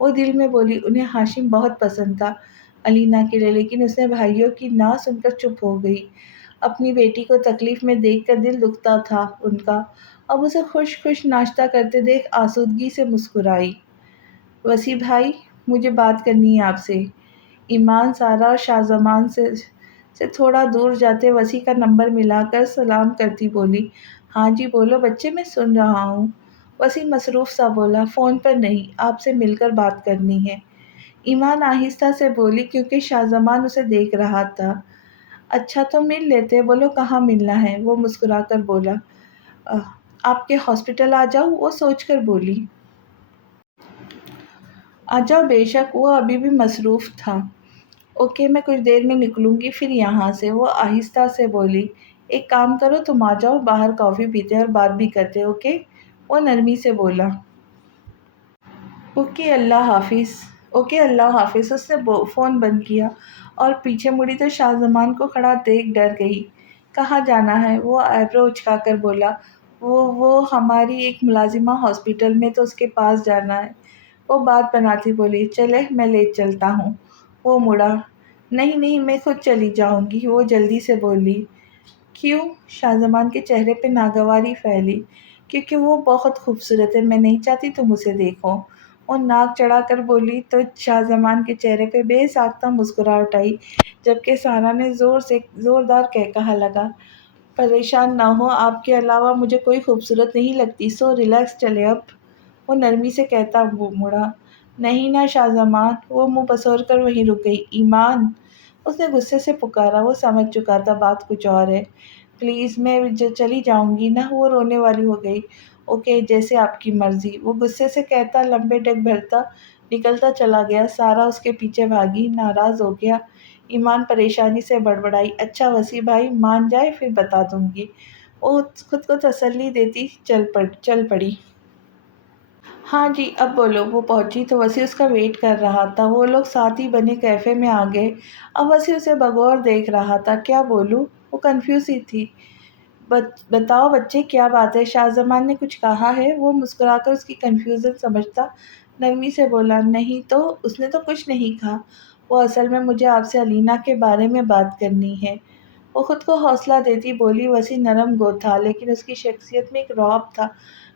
وہ دل میں بولی۔ انہیں ہاشم بہت پسند تھا علینا کے لیے، لیکن اس نے بھائیوں کی نہ سن کر چپ ہو گئی۔ اپنی بیٹی کو تکلیف میں دیکھ کر دل دکھتا تھا ان کا۔ اب اسے خوش خوش ناشتہ کرتے دیکھ آسودگی سے مسکرائی۔ وسیع بھائی، مجھے بات کرنی ہے آپ سے۔ ایمان سارا اور شاہ زمان سے تھوڑا دور جاتے وسیع کا نمبر ملا کر سلام کرتی بولی، ہاں جی بولو بچے، میں سن رہا ہوں۔ وسیع مصروف سا بولا، فون پر نہیں، آپ سے مل کر بات کرنی ہے۔ ایمان آہستہ سے بولی کیونکہ شاہ زمان اسے دیکھ رہا تھا۔ اچھا تو مل لیتے، بولو کہاں ملنا ہے؟ وہ مسکرا کر بولا، آپ کے ہاسپٹل آ جاؤ؟ وہ سوچ کر بولی، آ جاؤ بے شک۔ وہ ابھی بھی مصروف تھا۔ اوکے، میں کچھ دیر میں نکلوں گی پھر یہاں سے، وہ آہستہ سے بولی۔ ایک کام کرو، تم آ جاؤ، باہر کافی پیتے اور بات بھی کرتے، اوکے؟ وہ نرمی سے بولا۔ اوکے اللہ حافظ۔ اوکے اللہ حافظ۔ اس نے فون بند کیا اور پیچھے مڑی تو شاہ زمان کو کھڑا دیکھ ڈر گئی۔ کہاں جانا ہے؟ وہ آئبرو اچکا کر بولا، وہ ہماری ایک ملازمہ ہاسپٹل میں، تو اس کے پاس جانا ہے۔ وہ بات بناتی بولی، چلے میں لے چلتا ہوں۔ وہ مڑا، نہیں نہیں، میں خود چلی جاؤں گی، وہ جلدی سے بولی۔ کیوں؟ شاہ زمان کے چہرے پہ ناگواری پھیلی۔ کیونکہ وہ بہت خوبصورت ہے، میں نہیں چاہتی تم اسے دیکھو۔ وہ ناک چڑھا کر بولی تو شاہ زمان کے چہرے پہ بے ساختہ مسکراہٹ آئی، جبکہ سارا نے زوردار قہقہہ لگا۔ پریشان نہ ہو، آپ کے علاوہ مجھے کوئی خوبصورت نہیں لگتی، سو ریلیکس، چلے اب، وہ نرمی سے کہتا مڑا۔ نہیں نا شاہ زمان، وہ منہ بسور کر وہیں رک گئی۔ ایمان، اس نے غصے سے پکارا۔ وہ سمجھ چکا تھا بات کچھ اور ہے۔ پلیز، میں چلی جاؤں گی نا، وہ رونے والی ہو گئی۔ اوکے، جیسے آپ کی مرضی، وہ غصے سے کہتا لمبے ڈگ بھرتا نکلتا چلا گیا۔ سارا اس کے پیچھے بھاگی، ناراض ہو گیا۔ ایمان پریشانی سے بڑبڑائی، اچھا وسیع بھائی مان جائے پھر بتا دوں گی۔ وہ خود کو تسلی دیتی چل پڑی۔ ہاں جی اب بولو۔ وہ پہنچی تو وسیع اس کا ویٹ کر رہا تھا۔ وہ لوگ ساتھ ہی بنے کیفے میں آ گئے۔ اب وسیع اسے بغور دیکھ رہا تھا۔ کیا بولوں؟ وہ کنفیوز ہی تھی۔ بتاؤ بچے کیا بات ہے؟ شاہ زمان نے کچھ کہا ہے؟ وہ مسکرا کر اس کی کنفیوژن سمجھتا نرمی سے بولا، نہیں تو اس نے تو کچھ نہیں کہا۔ وہ اصل میں مجھے آپ سے علینا کے بارے میں بات کرنی ہے۔ وہ خود کو حوصلہ دیتی بولی۔ وسیع نرم گو تھا لیکن اس کی شخصیت میں ایک رعب تھا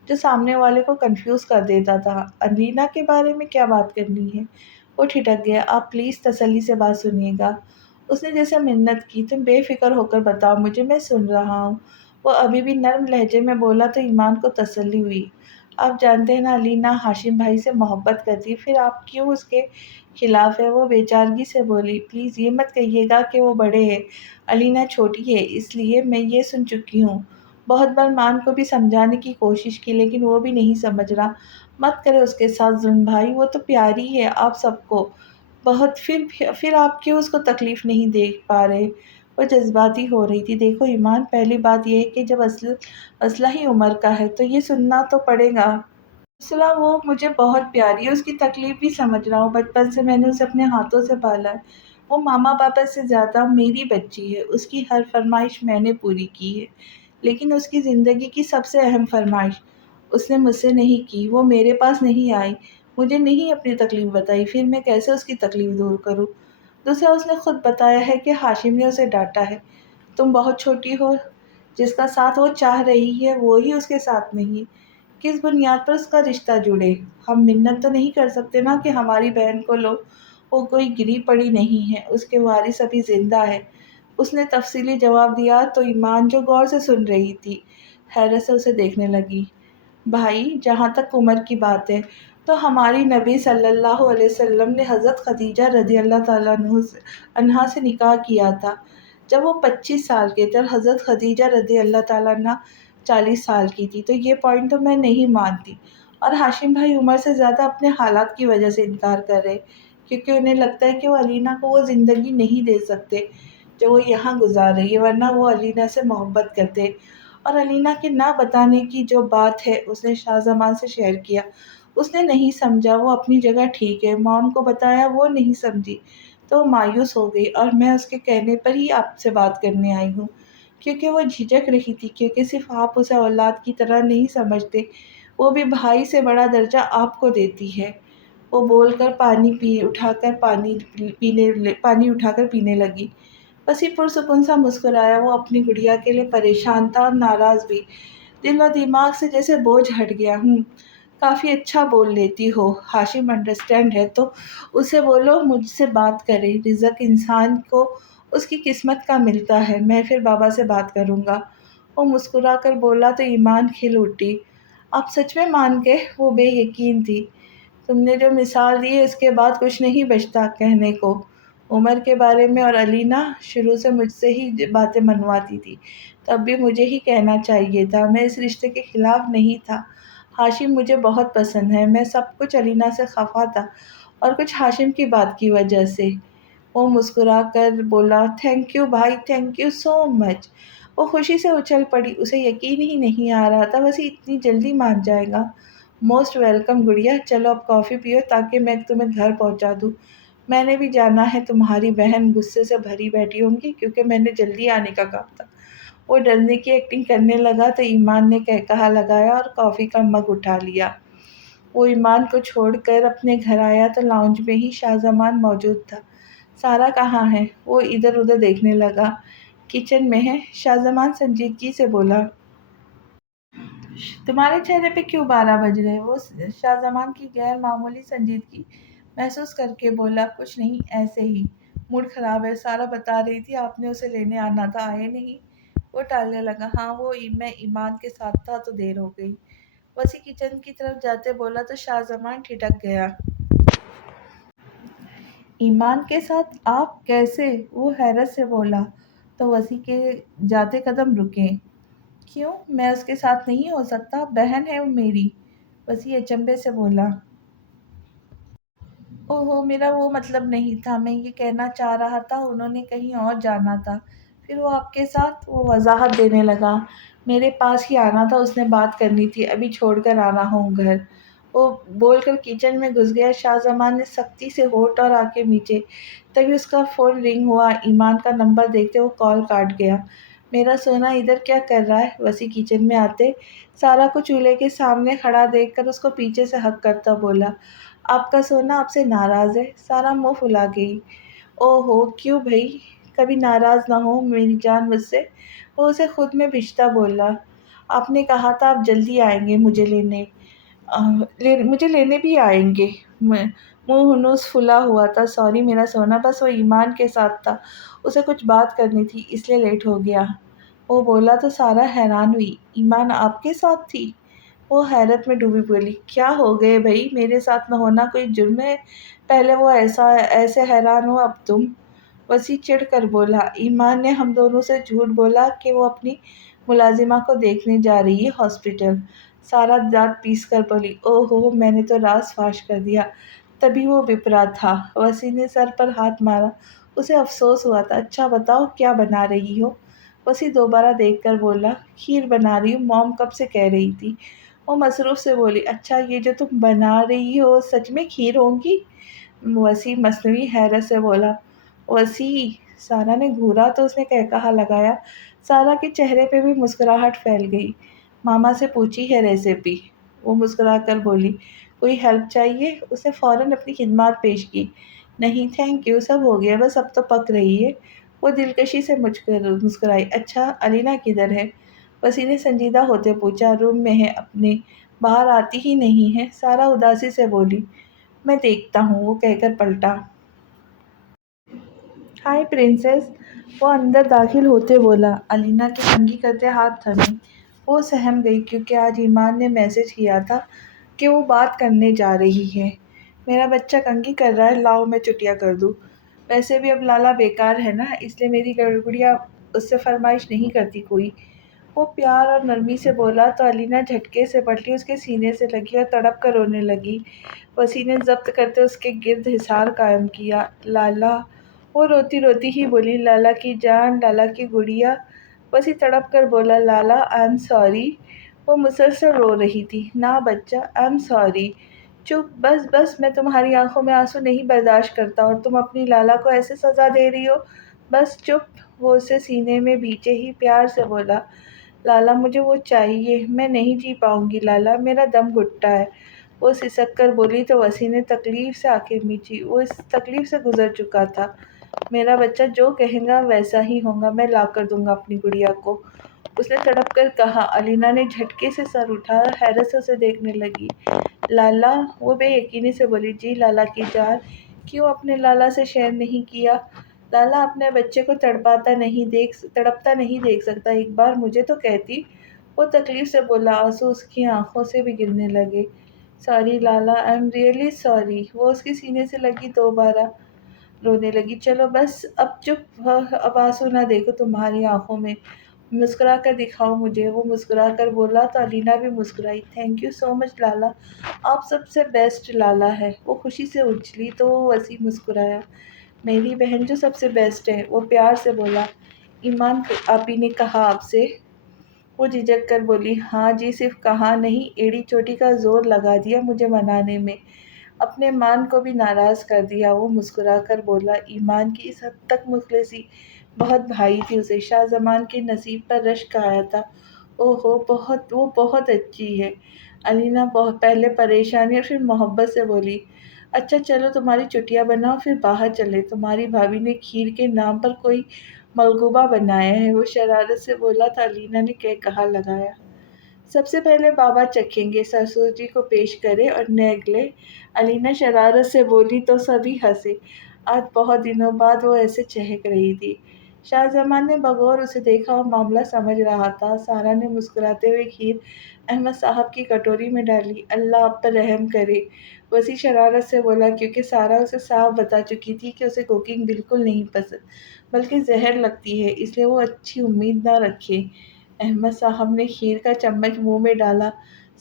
جو سامنے والے کو کنفیوز کر دیتا تھا۔ علینا کے بارے میں کیا بات کرنی ہے؟ وہ ٹھٹک گیا۔ آپ پلیز تسلی سے بات سنیے گا، اس نے جیسے منت کی۔ تم بے فکر ہو کر بتاؤ مجھے، میں سن رہا ہوں۔ وہ ابھی بھی نرم لہجے میں بولا تو ایمان کو تسلی ہوئی۔ آپ جانتے ہیں نا علینا ہاشم بھائی سے محبت کرتی، پھر آپ کیوں اس کے خلاف ہے؟ وہ بے چارگی سے بولی۔ پلیز یہ مت کہیے گا کہ وہ بڑے ہیں، علینا چھوٹی ہے، اس لیے میں یہ سن چکی ہوں۔ بہت بار مان کو بھی سمجھانے کی کوشش کی لیکن وہ بھی نہیں سمجھ رہا۔ مت کرے اس کے ساتھ ظلم بھائی، وہ تو پیاری ہے آپ سب کو بہت، پھر آپ کیوں اس کو تکلیف نہیں دے پا رہے؟ وہ جذباتی ہو رہی تھی۔ دیکھو ایمان، پہلی بات یہ ہے کہ جب مسئلہ ہی عمر کا ہے تو یہ سننا تو پڑے گا۔ مسئلہ وہ مجھے بہت پیاری ہے، اس کی تکلیف بھی سمجھ رہا ہوں، بچپن سے میں نے اسے اپنے ہاتھوں سے پالا ہے۔ وہ ماما پاپا سے زیادہ میری بچی ہے، اس کی ہر فرمائش میں نے پوری کی ہے، لیکن اس کی زندگی کی سب سے اہم فرمائش اس نے مجھ سے نہیں کی۔ وہ میرے پاس نہیں آئی، مجھے نہیں اپنی تکلیف بتائی، پھر میں کیسے اس کی تکلیف دور کروں؟ دوسرا، اس نے خود بتایا ہے کہ ہاشم نے اسے ڈانٹا ہے۔ تم بہت چھوٹی ہو، جس کا ساتھ وہ چاہ رہی ہے وہی اس کے ساتھ نہیں، کس بنیاد پر اس کا رشتہ جڑے؟ ہم منت تو نہیں کر سکتے نا کہ ہماری بہن کو لو، وہ کوئی گری پڑی نہیں ہے، اس کے وارث ابھی زندہ ہے۔ اس نے تفصیلی جواب دیا تو ایمان جو غور سے سن رہی تھی حیرت سے اسے دیکھنے لگی۔ بھائی جہاں تک عمر کی بات ہے تو ہماری نبی صلی اللہ علیہ وسلم نے حضرت خدیجہ رضی اللہ تعالیٰ عنہا سے نکاح کیا تھا جب وہ 25 سال کے تھے، اور حضرت خدیجہ رضی اللہ تعالیٰ عنہ 40 سال کی تھی، تو یہ پوائنٹ تو میں نہیں مانتی۔ اور ہاشم بھائی عمر سے زیادہ اپنے حالات کی وجہ سے انکار کر رہے، کیونکہ انہیں لگتا ہے کہ وہ علینا کو وہ زندگی نہیں دے سکتے جو وہ یہاں گزار رہی ہے، ورنہ وہ علینا سے محبت کرتے۔ اور علینا کے نہ بتانے کی جو بات ہے اس نے شاہ زمان سے شیئر کیا، اس نے نہیں سمجھا، وہ اپنی جگہ ٹھیک ہے، مام کو بتایا وہ نہیں سمجھی تو وہ مایوس ہو گئی، اور میں اس کے کہنے پر ہی آپ سے بات کرنے آئی ہوں، کیونکہ وہ جھجک رہی تھی، کیونکہ صرف آپ اسے اولاد کی طرح نہیں سمجھتے، وہ بھی بھائی سے بڑا درجہ آپ کو دیتی ہے۔ وہ بول کر پانی اٹھا کر پینے لگی۔ وسیع پرسکون سا مسکرایا۔ وہ اپنی گڑیا کے لیے پریشان تھا اور ناراض بھی، دل و دماغ سے جیسے بوجھ ہٹ گیا۔ کافی اچھا بول لیتی ہو، ہاشم انڈرسٹینڈ ہے تو اسے بولو مجھ سے بات کرے، رزق انسان کو اس کی قسمت کا ملتا ہے، میں پھر بابا سے بات کروں گا۔ وہ مسکرا کر بولا تو ایمان کھل اٹھی۔ آپ سچ میں مان گئے؟ وہ بے یقین تھی۔ تم نے جو مثال دی ہے اس کے بعد کچھ نہیں بچتا کہنے کو۔ عمر کے بارے میں اور علینا شروع سے مجھ سے ہی باتیں منواتی تھی، تب بھی مجھے ہی کہنا چاہیے تھا۔ میں اس رشتے کے خلاف نہیں تھا، ہاشم مجھے بہت پسند ہے، میں سب کچھ علینا سے خفا تھا اور کچھ ہاشم کی بات کی وجہ سے۔ وہ مسکرا کر بولا، تھینک یو بھائی، تھینک یو سو مچ۔ وہ خوشی سے اچھل پڑی، اسے یقین ہی نہیں آ رہا تھا ویسے اتنی جلدی مان جائے گا۔ موسٹ ویلکم گڑیا، چلو اب کافی پیو تاکہ میں تمہیں گھر پہنچا دوں، میں نے بھی جانا ہے۔ تمہاری بہن غصے سے بھری بیٹھی ہوں گی کیونکہ میں نے جلدی آنے کا کہا تھا۔ وہ ڈرنے کی ایکٹنگ کرنے لگا تو ایمان نے کہا لگایا اور کافی کا مگ اٹھا لیا۔ وہ ایمان کو چھوڑ کر اپنے گھر آیا تو لاؤنج میں ہی شاہ زمان موجود تھا۔ سارا کہاں ہے؟ وہ ادھر ادھر دیکھنے لگا۔ کچن میں ہے، شاہ زمان سنجیدگی سے بولا۔ تمہارے چہرے پہ کیوں 12 بج رہے؟ وہ شاہ زمان کی غیر معمولی سنجیدگی محسوس کر کے بولا، کچھ نہیں ایسے ہی، موڈ خراب ہے، سارا بتا رہی تھی آپ نے اسے لینے آنا تھا، آئے نہیں؟ وہ ٹالنے لگا، ہاں وہ میں ایمان کے ساتھ تھا تو دیر ہو گئی۔ وسیع کچن کی طرف جاتے بولا تو شاہ زمان ٹھٹک گیا۔ ایمان کے ساتھ آپ کیسے؟ وہ حیرت سے بولا تو وسیع کے جاتے قدم رکے۔ کیوں میں اس کے ساتھ نہیں ہو سکتا؟ بہن ہے میری، وسیع اچنبھے سے بولا۔ اوہو میرا وہ مطلب نہیں تھا، میں یہ کہنا چاہ رہا تھا انہوں نے کہیں اور جانا تھا، پھر وہ آپ کے ساتھ۔ وہ وضاحت دینے لگا، میرے پاس ہی آنا تھا، اس نے بات کرنی تھی، ابھی چھوڑ کر آ رہا ہوں گھر۔ وہ بول کر کچن میں گھس گیا۔ شاہ زمان نے سختی سے ہونٹ اور آنکھیں میچے، تبھی اس کا فون رنگ ہوا۔ ایمان کا نمبر دیکھتے وہ کال کاٹ گیا۔ میرا سونا ادھر کیا کر رہا ہے؟ وسیع کچن میں آتے سارا کو چولہے کے سامنے کھڑا دیکھ کر اس کو پیچھے سے ہگ کرتا بولا، آپ کا سونا آپ سے ناراض ہے؟ سارا منہ پھلا گئی۔ او ہو، کیوں بھائی؟ کبھی ناراض نہ ہو میری جان مجھ سے۔ وہ اسے خود میں بھیجتا بولا، آپ نے کہا تھا آپ جلدی آئیں گے مجھے لینے، مجھے لینے بھی آئیں گے۔ منہ ہنوس پھلا ہوا تھا۔ سوری میرا سونا، بس وہ ایمان کے ساتھ تھا، اسے کچھ بات کرنی تھی اس لیے لیٹ ہو گیا۔ وہ بولا تو سارا حیران ہوئی، ایمان آپ کے ساتھ تھی؟ وہ حیرت میں ڈوبی بولی، کیا ہو گئے بھائی، میرے ساتھ نہ ہونا کوئی جرم ہے؟ پہلے وہ ایسے حیران ہو، اب تم؟ وسیع چڑھ کر بولا، ایمان نے ہم دونوں سے جھوٹ بولا کہ وہ اپنی ملازمہ کو دیکھنے جا رہی ہے ہاسپٹل۔ سارا دانت پیس کر بولی، او ہو، میں نے تو راز فاش کر دیا۔ تبھی وہ بپرا تھا۔ وسیع نے سر پر ہاتھ مارا، اسے افسوس ہوا تھا۔ اچھا بتاؤ کیا بنا رہی ہو؟ وسیع دوبارہ دیکھ کر بولا، کھیر بنا رہی ہوں، موم کب سے کہہ رہی تھی۔ وہ مصروف سے بولی، اچھا یہ جو تم بنا رہی ہو سچ میں کھیر ہوگی؟ وسیع مصنوعی حیرت سے بولا، وسیع؟ سارا نے گھورا تو اس نے قہقہا لگایا۔ سارا کے چہرے پہ بھی مسکراہٹ پھیل گئی۔ ماما سے پوچھی ہے ریسیپی؟ وہ مسکرا کر بولی، کوئی ہیلپ چاہیے؟ اس نے فوراً اپنی خدمات پیش کی۔ نہیں تھینک یو، سب ہو گیا، بس اب تو پک رہی ہے۔ وہ دلکشی سے مسکرائی۔ اچھا علینا کدھر ہے؟ وسیع نے سنجیدہ ہوتے پوچھا۔ روم میں ہے اپنے، باہر آتی ہی نہیں ہے۔ سارا اداسی سے بولی، میں دیکھتا ہوں، وہ کہہ کر پلٹا۔ ہائے پرنسس، وہ اندر داخل ہوتے بولا۔ علینا کے کنگھی کرتے ہاتھ تھمے۔ وہ سہم گئی کیونکہ آج ایمان نے میسج کیا تھا کہ وہ بات کرنے جا رہی ہے۔ میرا بچہ کنگھی کر رہا ہے، لاؤ میں چٹیاں کر دوں۔ ویسے بھی اب لالا بیکار ہے نا، اس لیے میری گڑگڑیا اس سے فرمائش نہیں کرتی کوئی۔ وہ پیار اور نرمی سے بولا تو علینا جھٹکے سے پلٹی، اس کے سینے سے لگی اور تڑپ کر رونے لگی۔ وسیع نے ضبط کرتے اس کے گرد حصار قائم کیا۔ لالا، وہ روتی روتی ہی بولی، لالا کی جان، لالا کی گڑیا۔ وسیع تڑپ کر بولا، لالا آئی ایم سوری۔ وہ مسلسل رو رہی تھی۔ نہ بچہ، آئی ایم سوری۔ چپ، بس بس، میں تمہاری آنکھوں میں آنسو نہیں برداشت کرتا اور تم اپنی لالا کو ایسے سزا دے رہی ہو، بس چپ۔ وہ اسے سینے میں بھیجے ہی پیار سے بولا، لالا مجھے وہ چاہیے، میں نہیں جی پاؤں گی لالا، میرا دم گھٹتا ہے۔ وہ سسک کر بولی تو وسیع نے تکلیف سے آنکھیں مینچی۔ وہ اس تکلیف سے گزر چکا تھا۔ میرا بچہ جو کہے گا ویسا ہی ہوگا، میں لا کر دوں گا اپنی گڑیا کو، اس نے تڑپ کر کہا۔ علینا نے جھٹکے سے سر اٹھا اور حیرت سے اسے دیکھنے لگی۔ لالا، وہ بے یقینی سے بولی، جی لالا کی جان۔ کیوں اپنے لالا سے شیئر نہیں کیا؟ لالا اپنے بچے کو تڑپتا نہیں دیکھ سکتا، ایک بار مجھے تو کہتی۔ وہ تکلیف سے بولا، آنسو اس کی آنکھوں سے بھی گرنے لگے۔ Sorry Lala, I am really sorry. وہ اس کے سینے سے لگی، دوبارہ رونے لگی۔ چلو بس اب چپ، اب آنسو نہ دیکھو تمہاری آنکھوں میں، مسکرا کر دکھاؤ مجھے۔ وہ مسکرا کر بولا تو علینا بھی مسکرائی۔ تھینک یو سو مچ لالا، آپ سب سے بیسٹ لالا ہے۔ وہ خوشی سے اچھلی تو وہ وسیع مسکرایا، میری بہن جو سب سے بیسٹ ہے۔ وہ پیار سے بولا، ایمان آپی نے کہا آپ سے؟ وہ جھجک کر بولی، ہاں جی، صرف کہا نہیں، ایڑی چوٹی کا زور لگا دیا مجھے منانے میں، اپنے مان کو بھی ناراض کر دیا۔ وہ مسکرا کر بولا، ایمان کی اس حد تک مخلصی بہت بھائی تھی اسے، شاہ زمان کے نصیب پر رشک آیا تھا۔ او ہو، وہ بہت اچھی ہے۔ علینا پہلے پریشانی اور پھر محبت سے بولی، اچھا چلو تمہاری چٹیاں بناؤ، پھر باہر چلے، تمہاری بھابھی نے کھیر کے نام پر کوئی ملغوبہ بنایا ہے۔ وہ شرارت سے بولا تو علینا نے قہقہا لگایا، سب سے پہلے بابا چکھیں گے، سسر جی کو پیش کرے اور نیگ لے۔ علینا شرارت سے بولی تو سبھی ہنسے۔ آج بہت دنوں بعد وہ ایسے چہک رہی تھی۔ شاہ زمان نے بغور اسے دیکھا اور معاملہ سمجھ رہا تھا۔ سارا نے مسکراتے ہوئے کھیر احمد صاحب کی کٹوری میں ڈالی۔ اللہ آپ پر رحم کرے، وسیع شرارت سے بولا، کیونکہ سارا اسے صاف بتا چکی تھی کہ اسے کوکنگ بالکل نہیں پسند بلکہ زہر لگتی ہے، اس لیے وہ اچھی امید نہ رکھے۔ احمد صاحب نے کھیر کا چمچ منہ میں ڈالا،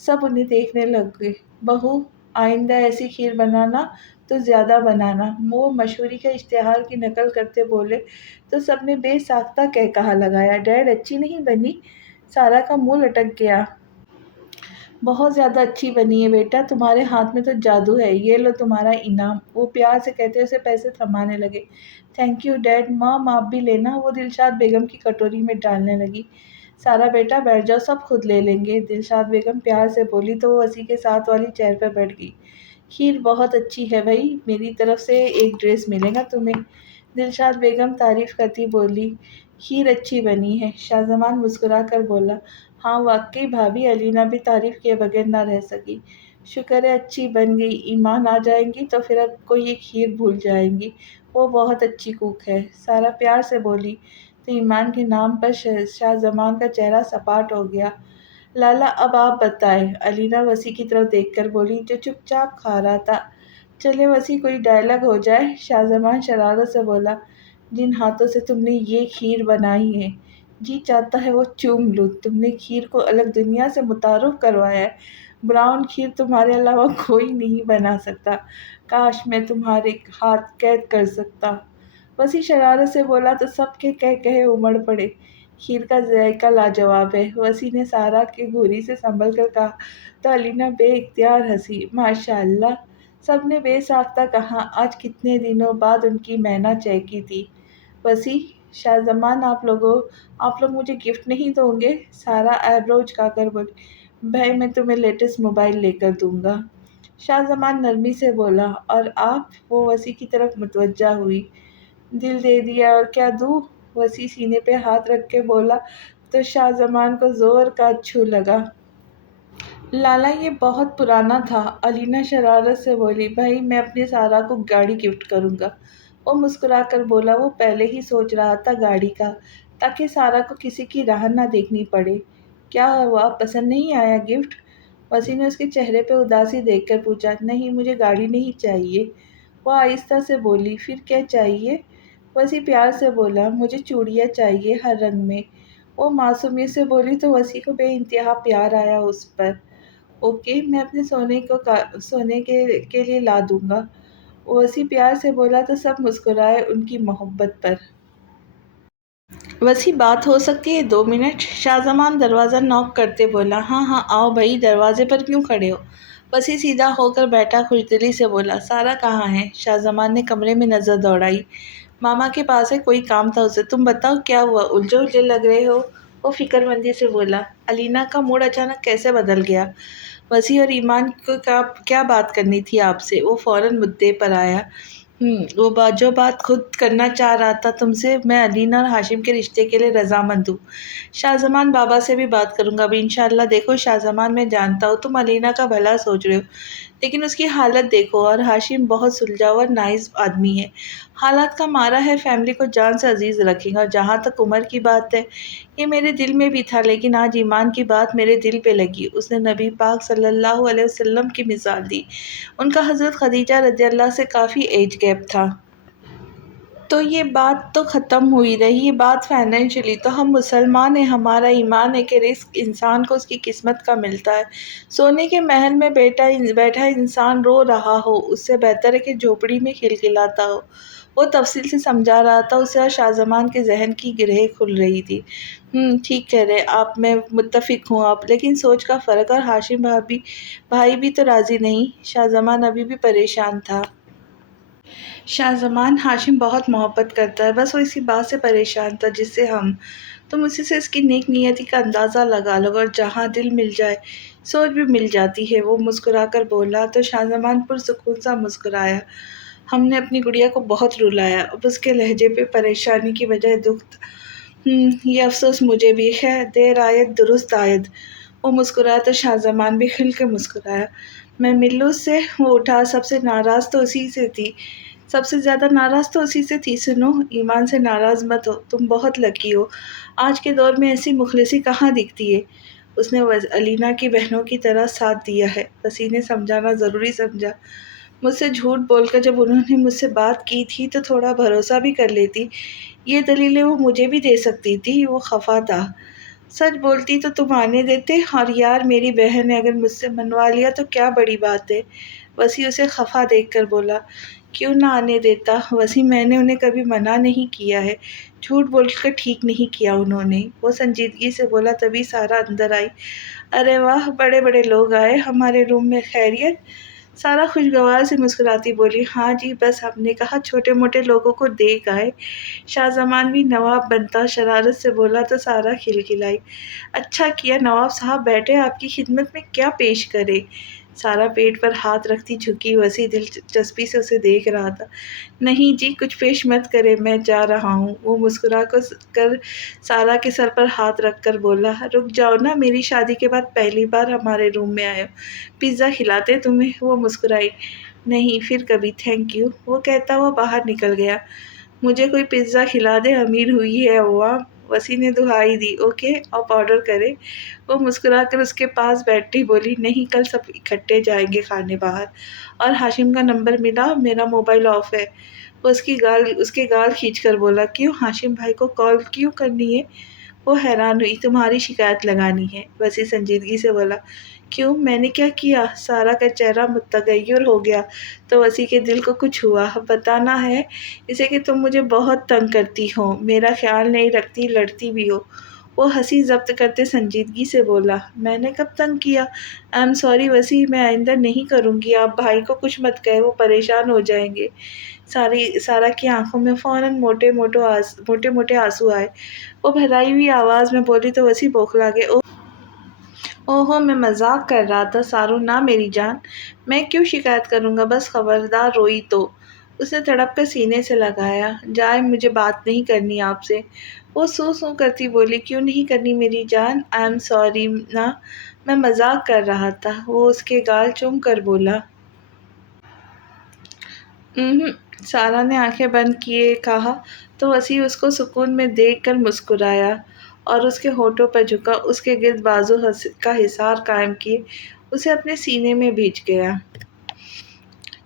سب انہیں دیکھنے لگے۔ بہو، آئندہ ایسی کھیر بنانا تو زیادہ بنانا، وہ مشہوری کا اشتہار کی نقل کرتے بولے تو سب نے بے ساختہ قہقہا لگایا۔ ڈیڈ اچھی نہیں بنی؟ سارا کا منہ لٹک گیا۔ بہت زیادہ اچھی بنی ہے بیٹا، تمہارے ہاتھ میں تو جادو ہے، یہ لو تمہارا انعام۔ وہ پیار سے کہتے اسے پیسے تھمانے لگے۔ تھینک یو ڈیڈ، مام آپ بھی لینا، وہ دلشاد بیگم کی کٹوری میں ڈالنے لگی۔ سارا بیٹا بیٹھ جاؤ، سب خود لے لیں گے، دلشاد بیگم پیار سے بولی تو وہ وسیع کے ساتھ والی چیئر پہ بیٹھ گئی۔ کھیر بہت اچھی ہے بھائی، میری طرف سے ایک ڈریس ملے گا تمہیں، دلشاد بیگم تعریف کرتی بولی۔ کھیر اچھی بنی ہے، شاہ زمان مسکرا کر بولا۔ ہاں واقعی بھابھی، علینا بھی تعریف کیے بغیر نہ رہ سکی۔ شکر ہے اچھی بن گئی، ایمان آ جائیں گی تو پھر اب کو یہ کھیر بھول جائیں گی، وہ بہت اچھی کوک ہے، سارا پیار سے بولی تو ایمان کے نام پر شاہ زمان کا چہرہ سپاٹ ہو گیا۔ لالا اب آپ بتائیں، علینا وسیع کی طرف دیکھ کر بولی جو چپ چاپ کھا رہا تھا۔ چلے وسیع کوئی ڈائلاگ ہو جائے، شاہ زمان شرارت سے بولا۔ جن ہاتھوں سے تم نے یہ کھیر بنائی ہے، جی چاہتا ہے وہ چوم لوں، تم نے کھیر کو الگ دنیا سے متعارف کروایا ہے، براؤن کھیر تمہارے علاوہ کوئی نہیں بنا سکتا، کاش میں تمہارے ہاتھ قید کر سکتا۔ وسیع شرارت سے بولا تو سب کے کہے امڑ پڑے۔ کھیر کا ذائقہ لاجواب ہے، وسیع نے سارا کے گھوری سے سنبھل کر کہا تو علینا بے اختیار ہنسی۔ ماشاء اللہ، سب نے بے ساختہ کہا، آج کتنے دنوں بعد ان کی مینا چہکی تھی۔ وسیع، شاہ زمان آپ لوگ مجھے گفٹ نہیں دو گے؟ سارا ایبرو اچکا کر بولی۔ بھائی میں تمہیں لیٹسٹ موبائل لے کر دوں گا، شاہ زمان نرمی سے بولا۔ اور آپ؟ وہ وسیع کی طرف متوجہ ہوئی۔ دل دے دیا، اور کیا دوں؟ وسیع سینے پہ ہاتھ رکھ کے بولا تو شاہ زمان کو زور کا اچھو لگا۔ لالا یہ بہت پرانا تھا، علینا شرارت سے بولی۔ بھائی میں اپنے سارا کو گاڑی گفٹ کروں گا، وہ مسکرا کر بولا۔ وہ پہلے ہی سوچ رہا تھا گاڑی کا، تاکہ سارا کو کسی کی راہ نہ دیکھنی پڑے۔ کیا ہوا، پسند نہیں آیا گفٹ؟ وسیع نے اس کے چہرے پہ اداسی دیکھ کر پوچھا۔ نہیں مجھے گاڑی نہیں چاہیے، وہ آہستہ سے بولی۔ پھر کیا چاہیے؟ وسیع پیار سے بولا۔ مجھے چوڑیاں چاہیے ہر رنگ میں، وہ معصومیت سے بولی تو وسیع کو بے انتہا پیار آیا اس پر۔ اوکے میں اپنے سونے کے لیے لا دوں گا، وسیع پیار سے بولا تو سب مسکرائے ان کی محبت پر۔ وسیع بات ہو سکتی ہے 2 منٹ؟ شاہ زمان دروازہ نوک کرتے بولا۔ ہاں ہاں آؤ بھائی، دروازے پر کیوں کھڑے ہو؟ وسیع سیدھا ہو کر بیٹھا خوشدلی سے بولا۔ سارا کہاں ہے؟ شاہ زمان نے کمرے میں نظر دوڑائی۔ ماما کے پاس ہے، کوئی کام تھا اسے۔ تم بتاؤ کیا ہوا، الجھے الجھے لگ رہے ہو، وہ فکر مندی سے بولا۔ علینا کا موڈ اچانک کیسے بدل گیا؟ وسیع اور ایمان کو کیا بات کرنی تھی آپ سے؟ وہ فوراً مدعے پر آیا۔ وہ جو بات خود کرنا چاہ رہا تھا تم سے، میں علینا اور ہاشم کے رشتے کے لیے رضامند ہوں۔ شاہ زمان بابا سے بھی بات کروں گا ابھی انشاءاللہ۔ دیکھو شاہ زمان، میں جانتا ہوں تم علینا کا بھلا سوچ رہے ہو، لیکن اس کی حالت دیکھو، اور ہاشم بہت سلجھا ہوا اور نائز آدمی ہے، حالات کا مارا ہے، فیملی کو جان سے عزیز رکھے گا۔ اور جہاں تک عمر کی بات ہے، یہ میرے دل میں بھی تھا، لیکن آج ایمان کی بات میرے دل پہ لگی، اس نے نبی پاک صلی اللہ علیہ وسلم کی مثال دی، ان کا حضرت خدیجہ رضی اللہ سے کافی ایج گیپ تھا۔ تو یہ بات تو ختم ہوئی رہی، یہ بات فائنینشلی تو ہم مسلمان ہیں، ہمارا ایمان ہے کہ رزق انسان کو اس کی قسمت کا ملتا ہے۔ سونے کے محل میں بیٹھا انسان رو رہا ہو، اس سے بہتر ہے کہ جھوپڑی میں کھلکھلاتا ہو۔ وہ تفصیل سے سمجھا رہا تھا اسے، اور شاہ زمان کے ذہن کی گرہیں کھل رہی تھی۔ ٹھیک کہہ رہے آپ، میں متفق ہوں آپ، لیکن سوچ کا فرق، اور ہاشم بھائی بھی تو راضی نہیں۔ شاہ زمان ابھی بھی پریشان تھا۔ شاہ زمان، ہاشم بہت محبت کرتا ہے، بس وہ اسی بات سے پریشان تھا جس سے تم اسی سے اس کی نیک نیتی کا اندازہ لگا لو، اور جہاں دل مل جائے سوچ بھی مل جاتی ہے، وہ مسکرا کر بولا تو شاہ زمان پرسکون سا مسکرایا۔ ہم نے اپنی گڑیا کو بہت رلایا، اب اس کے لہجے پہ پریشانی کی بجائے دکھ تھا۔ یہ افسوس مجھے بھی ہے، دیر آید درست آید، وہ مسکرایا تو شاہ زمان بھی کھل کے مسکرایا۔ میں مل لوں اس سے؟ وہ اٹھا۔ سب سے زیادہ ناراض تو اسی سے تھی۔ سنو، ایمان سے ناراض مت ہو، تم بہت لکی ہو، آج کے دور میں ایسی مخلصی کہاں دکھتی ہے، اس نے علینا کی بہنوں کی طرح ساتھ دیا ہے۔ وسیع نے سمجھانا ضروری سمجھا۔ مجھ سے جھوٹ بول کر جب انہوں نے مجھ سے بات کی تھی تو تھوڑا بھروسہ بھی کر لیتی، یہ دلیلیں وہ مجھے بھی دے سکتی تھی۔ وہ خفا تھا۔ سچ بولتی تو تم آنے دیتے، اور یار میری بہن نے اگر مجھ سے منوا لیا تو کیا بڑی بات ہے؟ وسیع اسے خفا دیکھ کر بولا۔ کیوں نہ آنے دیتا وسیع، میں نے انہیں کبھی منع نہیں کیا ہے، جھوٹ بول کر ٹھیک نہیں کیا انہوں نے، وہ سنجیدگی سے بولا۔ تبھی سارا اندر آئی۔ ارے واہ، بڑے بڑے لوگ آئے ہمارے روم میں، خیریت؟ سارا خوشگوار سے مسکراتی بولی۔ ہاں جی، بس ہم نے کہا چھوٹے موٹے لوگوں کو دیکھ آئے۔ شاہ زمان بھی نواب بنتا شرارت سے بولا تو سارا کھلکھلائی۔ اچھا کیا نواب صاحب بیٹھے، آپ کی خدمت میں کیا پیش کرے؟ سارا پیٹ پر ہاتھ رکھتی جھکی، وسیع دلچسپی سے اسے دیکھ رہا تھا۔ نہیں جی، کچھ پیش مت کرے، میں جا رہا ہوں، وہ مسکرا کر سارا کے سر پر ہاتھ رکھ کر بولا۔ رک جاؤ نا، میری شادی کے بعد پہلی بار ہمارے روم میں آئے ہو، پیزا کھلاتے تمہیں؟ وہ مسکرائی۔ نہیں، پھر کبھی، تھینک یو، وہ کہتا ہوا باہر نکل گیا۔ مجھے کوئی پیزا کھلا دے، امیر ہوئی ہے عوام، وسیع نے دہائی دی۔ اوکے، آپ آرڈر کریں، وہ مسکرا کر اس کے پاس بیٹھی بولی۔ نہیں، کل سب اکٹھے جائیں گے کھانے باہر۔ اور ہاشم کا نمبر ملا؟ میرا موبائل آف ہے، وہ اس کے گال کھینچ کر بولا۔ کیوں، ہاشم بھائی کو کال کیوں کرنی ہے؟ وہ حیران ہوئی۔ تمہاری شکایت لگانی ہے، وسیع سنجیدگی سے بولا۔ کیوں، میں نے کیا کیا؟ سارا کا چہرہ متغیر ہو گیا تو وسیع کے دل کو کچھ ہوا۔ بتانا ہے اسے کہ تم مجھے بہت تنگ کرتی ہو، میرا خیال نہیں رکھتی، لڑتی بھی ہو۔ وہ ہنسی ضبط کرتے سنجیدگی سے بولا۔ میں نے کب تنگ کیا؟ آئی ایم سوری وسیع، میں آئندہ نہیں کروں گی۔ آپ بھائی کو کچھ مت کہے، وہ پریشان ہو جائیں گے۔ سارا کی آنکھوں میں فوراً موٹے موٹے آنسو آئے۔ وہ بھرائی ہوئی آواز میں بولی تو وسیع بوکھلا گئے۔ اوہو، میں مذاق کر رہا تھا سارو، نہ میری جان، میں کیوں شکایت کروں گا، بس خبردار روئی تو۔ اس نے تڑپ کر سینے سے لگایا۔ جائے، مجھے بات نہیں کرنی آپ سے، وہ سو سو کرتی بولی۔ کیوں نہیں کرنی میری جان؟ آئی ایم سوری نا، میں مذاق کر رہا تھا، وہ اس کے گال چوم کر بولا۔ سارا نے آنکھیں بند کیے کہا تو وسیع اس کو سکون میں دیکھ کر مسکرایا اور اس کے ہونٹوں پر جھکا، اس کے گرد بازو کا حصار قائم کیے اسے اپنے سینے میں بھیج گیا۔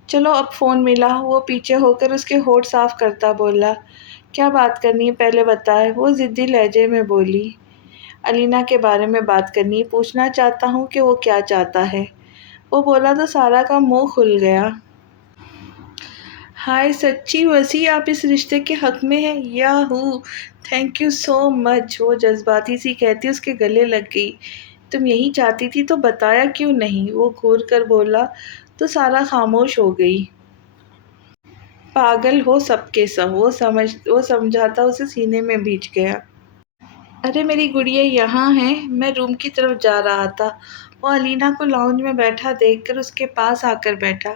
چلو اب فون ملا، وہ پیچھے ہو کر اس کے ہونٹ صاف کرتا بولا۔ کیا بات کرنی ہے پہلے بتائے، وہ ضدی لہجے میں بولی۔ علینا کے بارے میں بات کرنی ہے، پوچھنا چاہتا ہوں کہ وہ کیا چاہتا ہے، وہ بولا تو سارا کا منہ کھل گیا۔ ہائے سچی وسیع، آپ اس رشتے کے حق میں ہیں؟ یاہو، تھینک یو سو مچ، وہ جذباتی سی کہتی اس کے گلے لگ گئی۔ تم یہی چاہتی تھی تو بتایا کیوں نہیں، وہ گھور کر بولا تو سارا خاموش ہو گئی۔ پاگل ہو سب کے سب، وہ سمجھاتا اسے سینے میں بھیج گیا۔ ارے میری گڑیا یہاں ہے، میں روم کی طرف جا رہا تھا، وہ علینا کو لاؤنج میں بیٹھا دیکھ کر اس کے پاس آ کر بیٹھا۔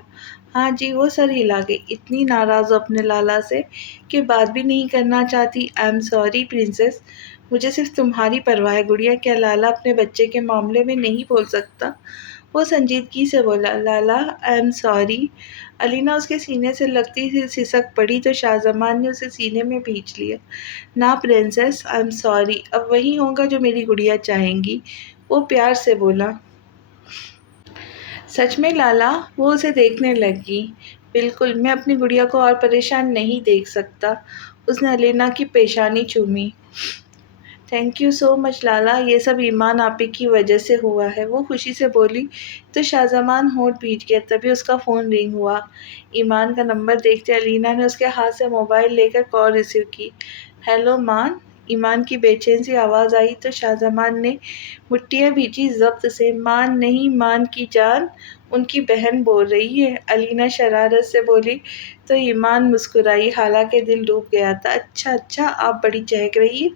ہاں جی، وہ سر ہلا گئی۔ اتنی ناراض ہو اپنے لالا سے کہ بات بھی نہیں کرنا چاہتی؟ آئی ایم سوری پرنسس، مجھے صرف تمہاری پرواہ ہے گڑیا، کیا لالا اپنے بچے کے معاملے میں نہیں بول سکتا؟ وہ سنجیدگی سے بولا۔ لالا، آئی ایم سوری۔ علینا اس کے سینے سے لگتی سسک پڑی تو شاہ زمان نے اسے سینے میں بھیج لیا۔ نا پرنسس، آئی ایم سوری، اب وہی ہوگا جو میری گڑیا چاہیں گی، وہ پیار سے بولا۔ سچ میں لالا، وہ اسے دیکھنے لگی۔ بالکل، میں اپنی گڑیا کو اور پریشان نہیں دیکھ سکتا۔ اس نے علینا کی پیشانی چومی۔ تھینک یو سو مچ لالا، یہ سب ایمان آپی کی وجہ سے ہوا ہے، وہ خوشی سے بولی تو شاہ زمان ہونٹ بھیج گیا۔ تبھی اس کا فون رنگ ہوا۔ ایمان کا نمبر دیکھتے علینا نے اس کے ہاتھ سے موبائل لے کر کال ریسیو کی۔ ہیلو مان، ایمان کی بے چین سی آواز آئی تو شاہ زمان نے مٹھیاں بھیجی ضبط سے۔ مان نہیں، مان کی جان، ان کی بہن بول رہی ہے، علینا شرارت سے بولی تو ایمان مسکرائی، حالانکہ دل ڈوب گیا تھا۔ اچھا، آپ بڑی چہک رہی ہے،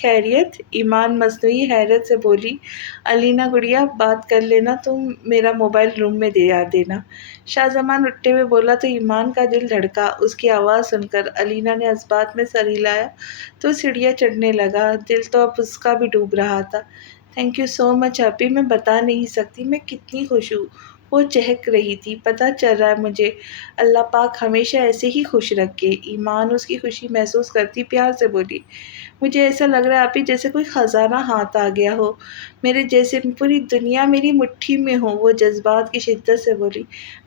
خیریت؟ ایمان مصنوعی حیرت سے بولی۔ علینا گڑیا، بات کر لینا، تم میرا موبائل روم میں دے دینا، شاہ زمان اٹھتے ہوئے بولا تو ایمان کا دل دھڑکا۔ اس کی آواز سن کر علینا نے جذبات میں سر ہلایا تو سیڑھیاں چڑھنے لگا، دل تو اب اس کا بھی ڈوب رہا تھا۔ تھینک یو سو مچ اپی، میں بتا نہیں سکتی میں کتنی خوش ہوں، وہ چہک رہی تھی۔ پتہ چل رہا ہے مجھے، اللہ پاک ہمیشہ ایسے ہی خوش رکھے۔ ایمان اس کی خوشی محسوس کرتی پیار سے بولی۔ مجھے ایسا لگ رہا ہے آپی جیسے کوئی خزانہ ہاتھ آ گیا ہو، میرے جیسے پوری دنیا میری مٹھی میں ہو، وہ جذبات کی شدت سے بولی۔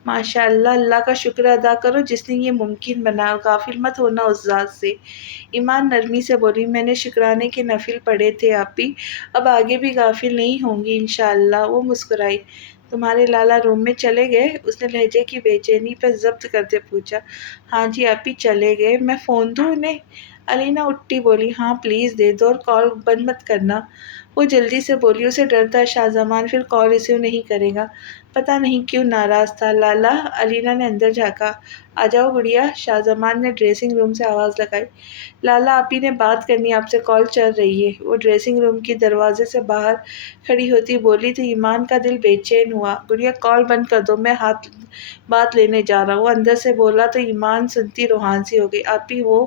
ماشاء اللہ، اللہ کا شکر ادا کرو جس نے یہ ممکن بنایا، غافل مت ہونا اس ذات سے۔ ایمان نرمی سے بولی۔ میں نے شکرانے کے نفل پڑھے تھے آپی، اب آگے بھی غافل نہیں ہوں گی انشاءاللہ، وہ مسکرائی۔ تمہارے لالا روم میں چلے گئے؟ اس نے لہجے کی بے چینی پر ضبط کرتے پوچھا۔ ہاں جی آپی، چلے گئے، میں فون دوں انہیں؟ علینا اٹھتی بولی ہاں پلیز دے دو اور کال بند مت کرنا۔ وہ جلدی سے بولی اسے ڈر تھا شاہ زمان پھر کال ریسیو نہیں کرے گا، پتہ نہیں کیوں ناراض تھا۔ لالا، علینا نے اندر جھانکا۔ آ جاؤ گڑیا، شاہ زمان نے ڈریسنگ روم سے آواز لگائی۔ لالا آپی نے بات کرنی ہے آپ سے، کال چل رہی ہے۔ وہ ڈریسنگ روم کی دروازے سے باہر کھڑی ہوتی بولی تو ایمان کا دل بے چین ہوا۔ گڑیا کال بند کر دو، میں بات لینے جا رہا ہوں، وہ اندر سے بولا تو ایمان سنتی روحان سی ہو گئی۔ آپی وہ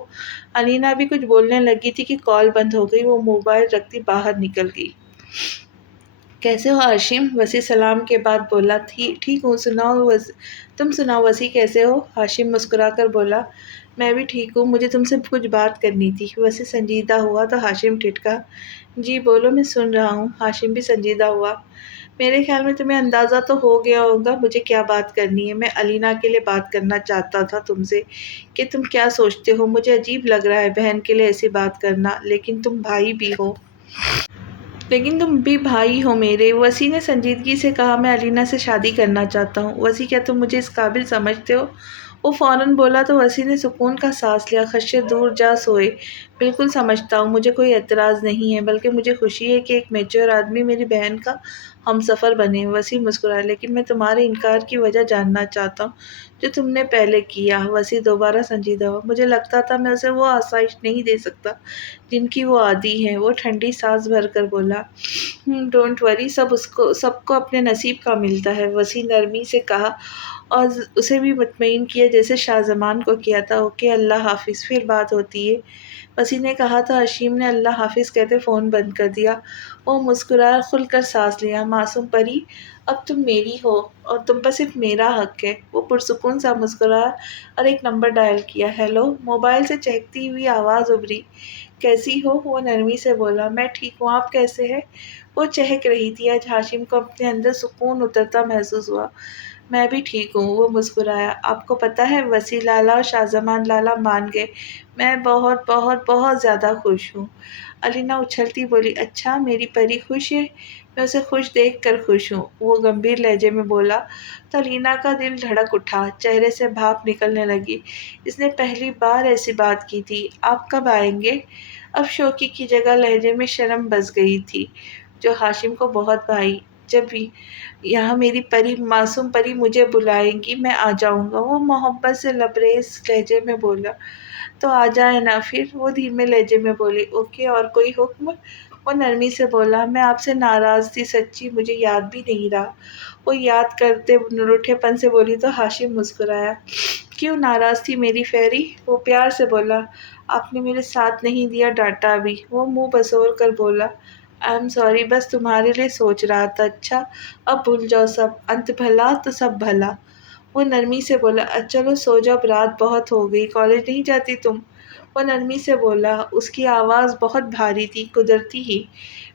علینا بھی کچھ بولنے لگی تھی کہ کال بند ہو گئی، وہ موبائل رکھتی باہر نکل گئی۔ کیسے ہو ہاشم؟ وسیع سلام کے بعد بولا۔ ٹھیک ہوں، تم سناؤ وسیع کیسے ہو؟ ہاشم مسکرا کر بولا میں بھی ٹھیک ہوں، مجھے تم سے کچھ بات کرنی تھی۔ وسیع سنجیدہ ہوا تو ہاشم ٹھٹکا۔ جی بولو، میں سن رہا ہوں۔ ہاشم بھی سنجیدہ ہوا۔ میرے خیال میں تمہیں اندازہ تو ہو گیا ہوگا مجھے کیا بات کرنی ہے۔ میں علینا کے لیے بات کرنا چاہتا تھا تم سے کہ تم کیا سوچتے ہو۔ مجھے عجیب لگ رہا ہے بہن کے لیے ایسی بات کرنا، لیکن تم بھی بھائی ہو میرے۔ وسیع نے سنجیدگی سے کہا میں علینا سے شادی کرنا چاہتا ہوں۔ وسیع کیا تم مجھے اس قابل سمجھتے ہو؟ وہ فوراً بولا تو وسیع نے سکون کا سانس لیا۔ خدشے دور جا سوئے۔ بالکل سمجھتا ہوں، مجھے کوئی اعتراض نہیں ہے، بلکہ مجھے خوشی ہے کہ ایک میچور آدمی میری بہن کا ہمسفر بنے۔ وسیع مسکرایا۔ لیکن میں تمہارے انکار کی وجہ جاننا چاہتا ہوں جو تم نے پہلے کیا۔ وسیع دوبارہ سنجیدہ ہوا۔ مجھے لگتا تھا میں اسے وہ آسائش نہیں دے سکتا جن کی وہ عادی ہے۔ وہ ٹھنڈی سانس بھر کر بولا ڈونٹ وری، سب کو اپنے نصیب کا ملتا ہے۔ وسیع نرمی سے کہا اور اسے بھی مطمئن کیا جیسے شاہ زمان کو کیا تھا۔ اوکے، اللہ حافظ، پھر بات ہوتی ہے۔ وسیع نے کہا تو حشیم نے اللہ حافظ کہتے فون بند کر دیا۔ وہ مسکرایا، کھل کر سانس لیا۔ معصوم پری، اب تم میری ہو اور تم پر صرف میرا حق ہے۔ وہ پرسکون سا مسکرایا اور ایک نمبر ڈائل کیا۔ ہیلو، موبائل سے چہکتی ہوئی آواز ابھری۔ کیسی ہو؟ وہ نرمی سے بولا۔ میں ٹھیک ہوں، آپ کیسے ہیں؟ وہ چہک رہی تھی۔ آج ہاشم کو اپنے اندر سکون اترتا محسوس ہوا۔ میں بھی ٹھیک ہوں، وہ مسکرایا۔ آپ کو پتہ ہے وسیع لالا اور شاہ زمان لالا مان گئے، میں بہت بہت بہت زیادہ خوش ہوں۔ علینا اچھلتی بولی اچھا، میری پری خوش ہے؟ میں اسے خوش دیکھ کر خوش ہوں، وہ گمبھیر لہجے میں بولا تو علینا کا دل دھڑک اٹھا، چہرے سے بھاپ نکلنے لگی۔ اس نے پہلی بار ایسی بات کی تھی۔ آپ کب آئیں گے؟ اب شوقی کی جگہ لہجے میں شرم بس گئی تھی جو ہاشم کو بہت بھائی۔ جب یہاں میری پری، معصوم پری مجھے بلائیں گی میں آ جاؤں گا، وہ محبت سے لبریز لہجے میں بولا۔ تو آ جائیں نا پھر، وہ دھیمے لہجے میں بولی۔ اوکے، اور کوئی حکم؟ وہ نرمی سے بولا۔ میں آپ سے ناراض تھی سچی، مجھے یاد بھی نہیں رہا۔ وہ یاد کرتے روٹھے پن سے بولی تو ہاشم مسکرایا۔ کیوں ناراض تھی میری پیاری؟ وہ پیار سے بولا۔ آپ نے میرے ساتھ نہیں دیا، ڈانٹا بھی۔ وہ منہ بسور کر بولا آئی ایم سوری، بس تمہارے لیے سوچ رہا تھا۔ اچھا، اب بھول جاؤ سب، انت بھلا تو سب بھلا۔ وہ نرمی سے بولا۔ چلو سو جاؤ، رات بہت ہو گئی، کالج نہیں جاتی تم؟ وہ نرمی سے بولا۔ اس کی آواز بہت بھاری تھی، قدرتی ہی۔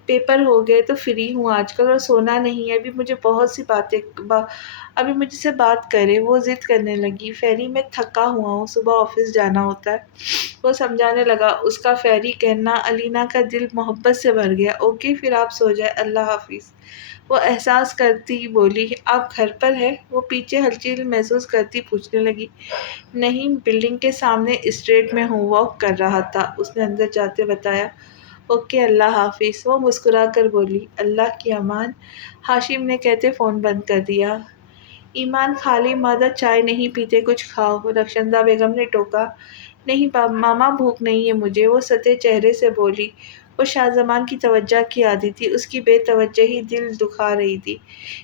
پیپر ہو گئے تو فری ہوں آج کل، اور سونا نہیں ہے، ابھی مجھ سے بات کرے۔ وہ ضد کرنے لگی۔ فیری، میں تھکا ہوا ہوں، صبح آفس جانا ہوتا ہے۔ وہ سمجھانے لگا۔ اس کا فیری کہنا علینا کا دل محبت سے بھر گیا۔ اوکے، پھر آپ سو جائیں، اللہ حافظ، وہ احساس کرتی بولی۔ آپ گھر پر ہے؟ وہ پیچھے ہلچل محسوس کرتی پوچھنے لگی۔ نہیں، بلڈنگ کے سامنے اسٹریٹ میں ہوں، واک کر رہا تھا، اس نے اندر جاتے بتایا۔ اوکے، اللہ حافظ، وہ مسکرا کر بولی۔ اللہ کی امان، ہاشم نے کہتے فون بند کر دیا۔ ایمان، خالی معدہ چائے نہیں پیتے، کچھ کھاؤ، رخشندہ بیگم نے ٹوکا۔ نہیں ماما، بھوک نہیں ہے مجھے، وہ سطح چہرے سے بولی۔ وہ شاہ زمان کی توجہ کی عادی تھی، اس کی بے توجہی دل دکھا رہی تھی۔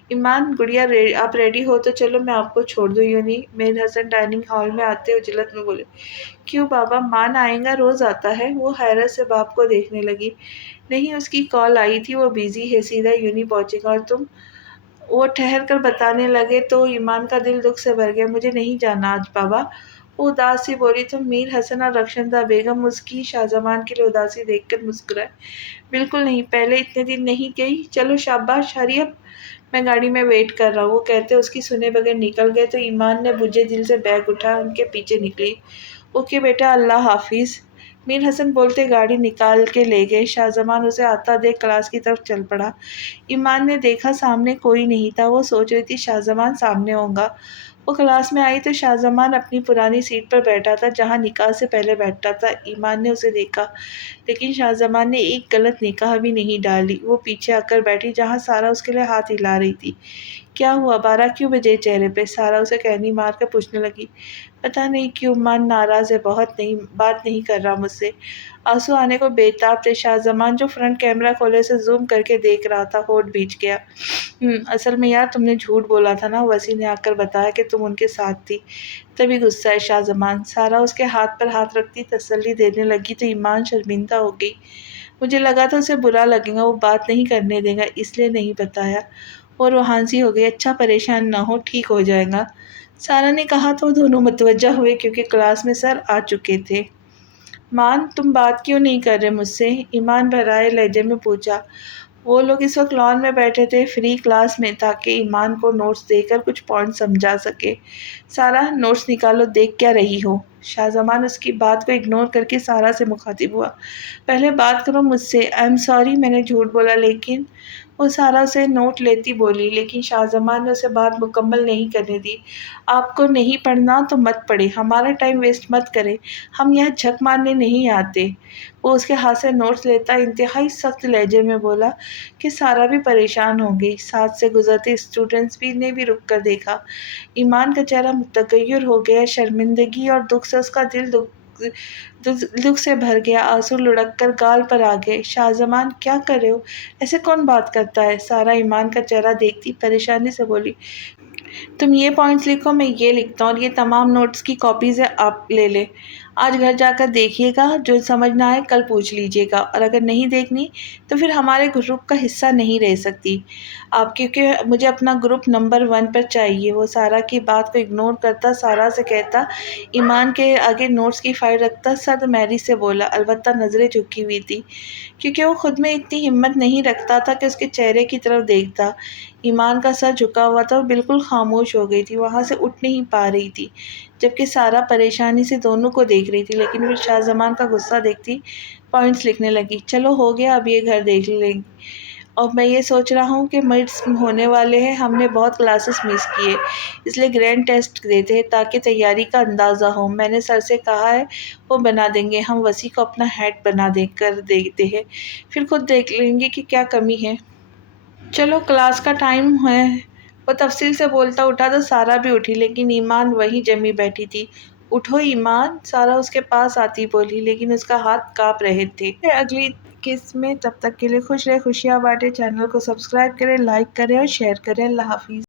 ایمان، گڑیا آپ ریڈی ہو تو چلو، میں آپ کو چھوڑ دوں یوں نہیں؟ میر حسن ڈائننگ ہال میں آتے ہوئے جلد میں بولے۔ کیوں بابا، مان آئے گا، روز آتا ہے؟ وہ حیرت سے باپ کو دیکھنے لگی۔ نہیں، اس کی کال آئی تھی، وہ بیزی ہے، سیدھا یوں نہیں پہنچے گا۔ اور تم؟ وہ ٹھہر کر بتانے لگے تو ایمان کا دل دکھ سے بھر گیا۔ مجھے نہیں جانا آج بابا، وہ اداس سی بولی تو میر حسن اور رخشندہ بیگم اس کی شاہ زمان کے لیے اداسی دیکھ کر مسکرائے۔ بالکل نہیں، پہلے اتنے دن نہیں گئی، چلو شاباش، ہری اپ، میں گاڑی میں ویٹ کر رہا ہوں۔ وہ کہتے اس کی سنے بغیر نکل گئے تو ایمان نے بجھے دل سے بیگ اٹھایا، ان کے پیچھے نکلی۔ اوکے بیٹا، اللہ حافظ، میر حسن بولتے گاڑی نکال کے لے گئے۔ شاہ زمان اسے آتا دیکھ کلاس کی طرف چل پڑا۔ ایمان نے دیکھا سامنے کوئی نہیں تھا، وہ سوچ رہی تھی شاہ زمان سامنے ہوگا، وہ کلاس میں آئی تو شاہزمان اپنی پرانی سیٹ پر بیٹھا تھا جہاں نکاح سے پہلے بیٹھتا تھا۔ ایمان نے اسے دیکھا لیکن شاہزمان نے ایک غلط نگاہ بھی نہیں ڈالی۔ وہ پیچھے آ کر بیٹھی جہاں سارا اس کے لیے ہاتھ ہلا رہی تھی۔ کیا ہوا؟ 12 کیوں بجے چہرے پہ؟ سارا اسے کہنی مار کر پوچھنے لگی۔ پتہ نہیں کیوں مان ناراض ہے، بات نہیں کر رہا مجھ سے۔ آنسو آنے کو بے تاب تھے۔ شاہزمان جو فرنٹ کیمرہ کھولے سے زوم کر کے دیکھ رہا تھا ہونٹ بھیج گیا۔ اصل میں یار تم نے جھوٹ بولا تھا نا، وسیع نے آ کر بتایا کہ تم ان کے ساتھ تھی، تبھی غصہ ہے شاہزمان۔ سارا اس کے ہاتھ پر ہاتھ رکھتی تسلی دینے لگی تو ایمان شرمندہ ہو گئی۔ مجھے لگا تھا اسے برا لگے گا، وہ بات نہیں کرنے دے گا، اس لیے نہیں بتایا۔ اور وہ ہانسی ہو گئی۔ اچھا پریشان نہ ہو، ٹھیک ہو جائے گا، سارا نے کہا تو دونوں متوجہ ہوئے کیونکہ کلاس میں سر آ چکے تھے۔ مان تم بات کیوں نہیں کر رہے مجھ سے؟ ایمان بھرائے لہجے میں پوچھا۔ وہ لوگ اس وقت لان میں بیٹھے تھے فری کلاس میں تاکہ ایمان کو نوٹس دے کر کچھ پوائنٹ سمجھا سکے۔ سارا نوٹس نکالو، دیکھ کیا رہی ہو؟ شاہزمان اس کی بات کو اگنور کر کے سارا سے مخاطب ہوا۔ پہلے بات کرو مجھ سے۔ آئی ایم سوری، میں نے جھوٹ بولا لیکن وہ سارا سے نوٹ لیتی بولی، لیکن شاہزمان نے اسے بات مکمل نہیں کرنے دی۔ آپ کو نہیں پڑھنا تو مت پڑھے، ہمارا ٹائم ویسٹ مت کرے، ہم یہاں جھک مارنے نہیں آتے۔ وہ اس کے ہاتھ سے نوٹس لیتا انتہائی سخت لہجے میں بولا کہ سارا بھی پریشان ہو گئی۔ ساتھ سے گزرتے اسٹوڈنٹس نے بھی رک کر دیکھا۔ ایمان کا چہرہ متغیر ہو گیا، شرمندگی اور دکھ سے اس کا دل دکھ سے بھر گیا، آنسو لڑک کر گال پر آ گئے۔ شاہزمان کیا کر رہے ہو؟ ایسے کون بات کرتا ہے؟ سارا ایمان کا چہرہ دیکھتی پریشانی سے بولی۔ تم یہ پوائنٹس لکھو، میں یہ لکھتا ہوں، اور یہ تمام نوٹس کی کاپیز ہیں، آپ لے لیں۔ آج گھر جا کر دیکھیے گا، جو سمجھ نہ آئے کل پوچھ لیجیے گا، اور اگر نہیں دیکھنی تو پھر ہمارے گروپ کا حصہ نہیں رہ سکتی آپ، کیونکہ مجھے اپنا گروپ نمبر 1 پر چاہیے۔ وہ سارا کی بات کو اگنور کرتا سارا سے کہتا، ایمان کے آگے نوٹس کی فائل رکھتا سرد مہری سے بولا، البتہ نظریں جھکی ہوئی تھی کیونکہ وہ خود میں اتنی ہمت نہیں رکھتا تھا کہ اس کے چہرے کی طرف دیکھتا۔ ایمان کا سر جھکا ہوا تھا، وہ بالکل خاموش ہو گئی تھی، وہاں سے اٹھ نہیں پا رہی تھی، جبکہ سارا پریشانی سے دونوں کو دیکھ رہی تھی، لیکن پھر شاہزمان کا غصہ دیکھتی پوائنٹس لکھنے لگی۔ چلو ہو گیا، اب یہ گھر دیکھ لیں گے، اور میں یہ سوچ رہا ہوں کہ مڈس ہونے والے ہیں، ہم نے بہت کلاسز مس کیے، اس لیے گرینڈ ٹیسٹ دیتے ہیں تاکہ تیاری کا اندازہ ہو۔ میں نے سر سے کہا ہے وہ بنا دیں گے، ہم وسیع کو اپنا ہیڈ بنا کر دیتے ہیں، پھر خود دیکھ لیں گے کہ کیا کمی ہے۔ چلو کلاس کا ٹائم ہے۔ وہ تفصیل سے بولتا اٹھا تو سارا بھی اٹھی، لیکن ایمان وہیں جمی بیٹھی تھی۔ اٹھو ایمان، سارا اس کے پاس آتی بولی، لیکن اس کا ہاتھ کانپ رہے تھے۔ اگلی قسط میں، تب تک کے لیے خوش رہے، خوشیاں بانٹے۔ چینل کو سبسکرائب کریں، لائک کریں اور شیئر کریں۔ اللہ حافظ۔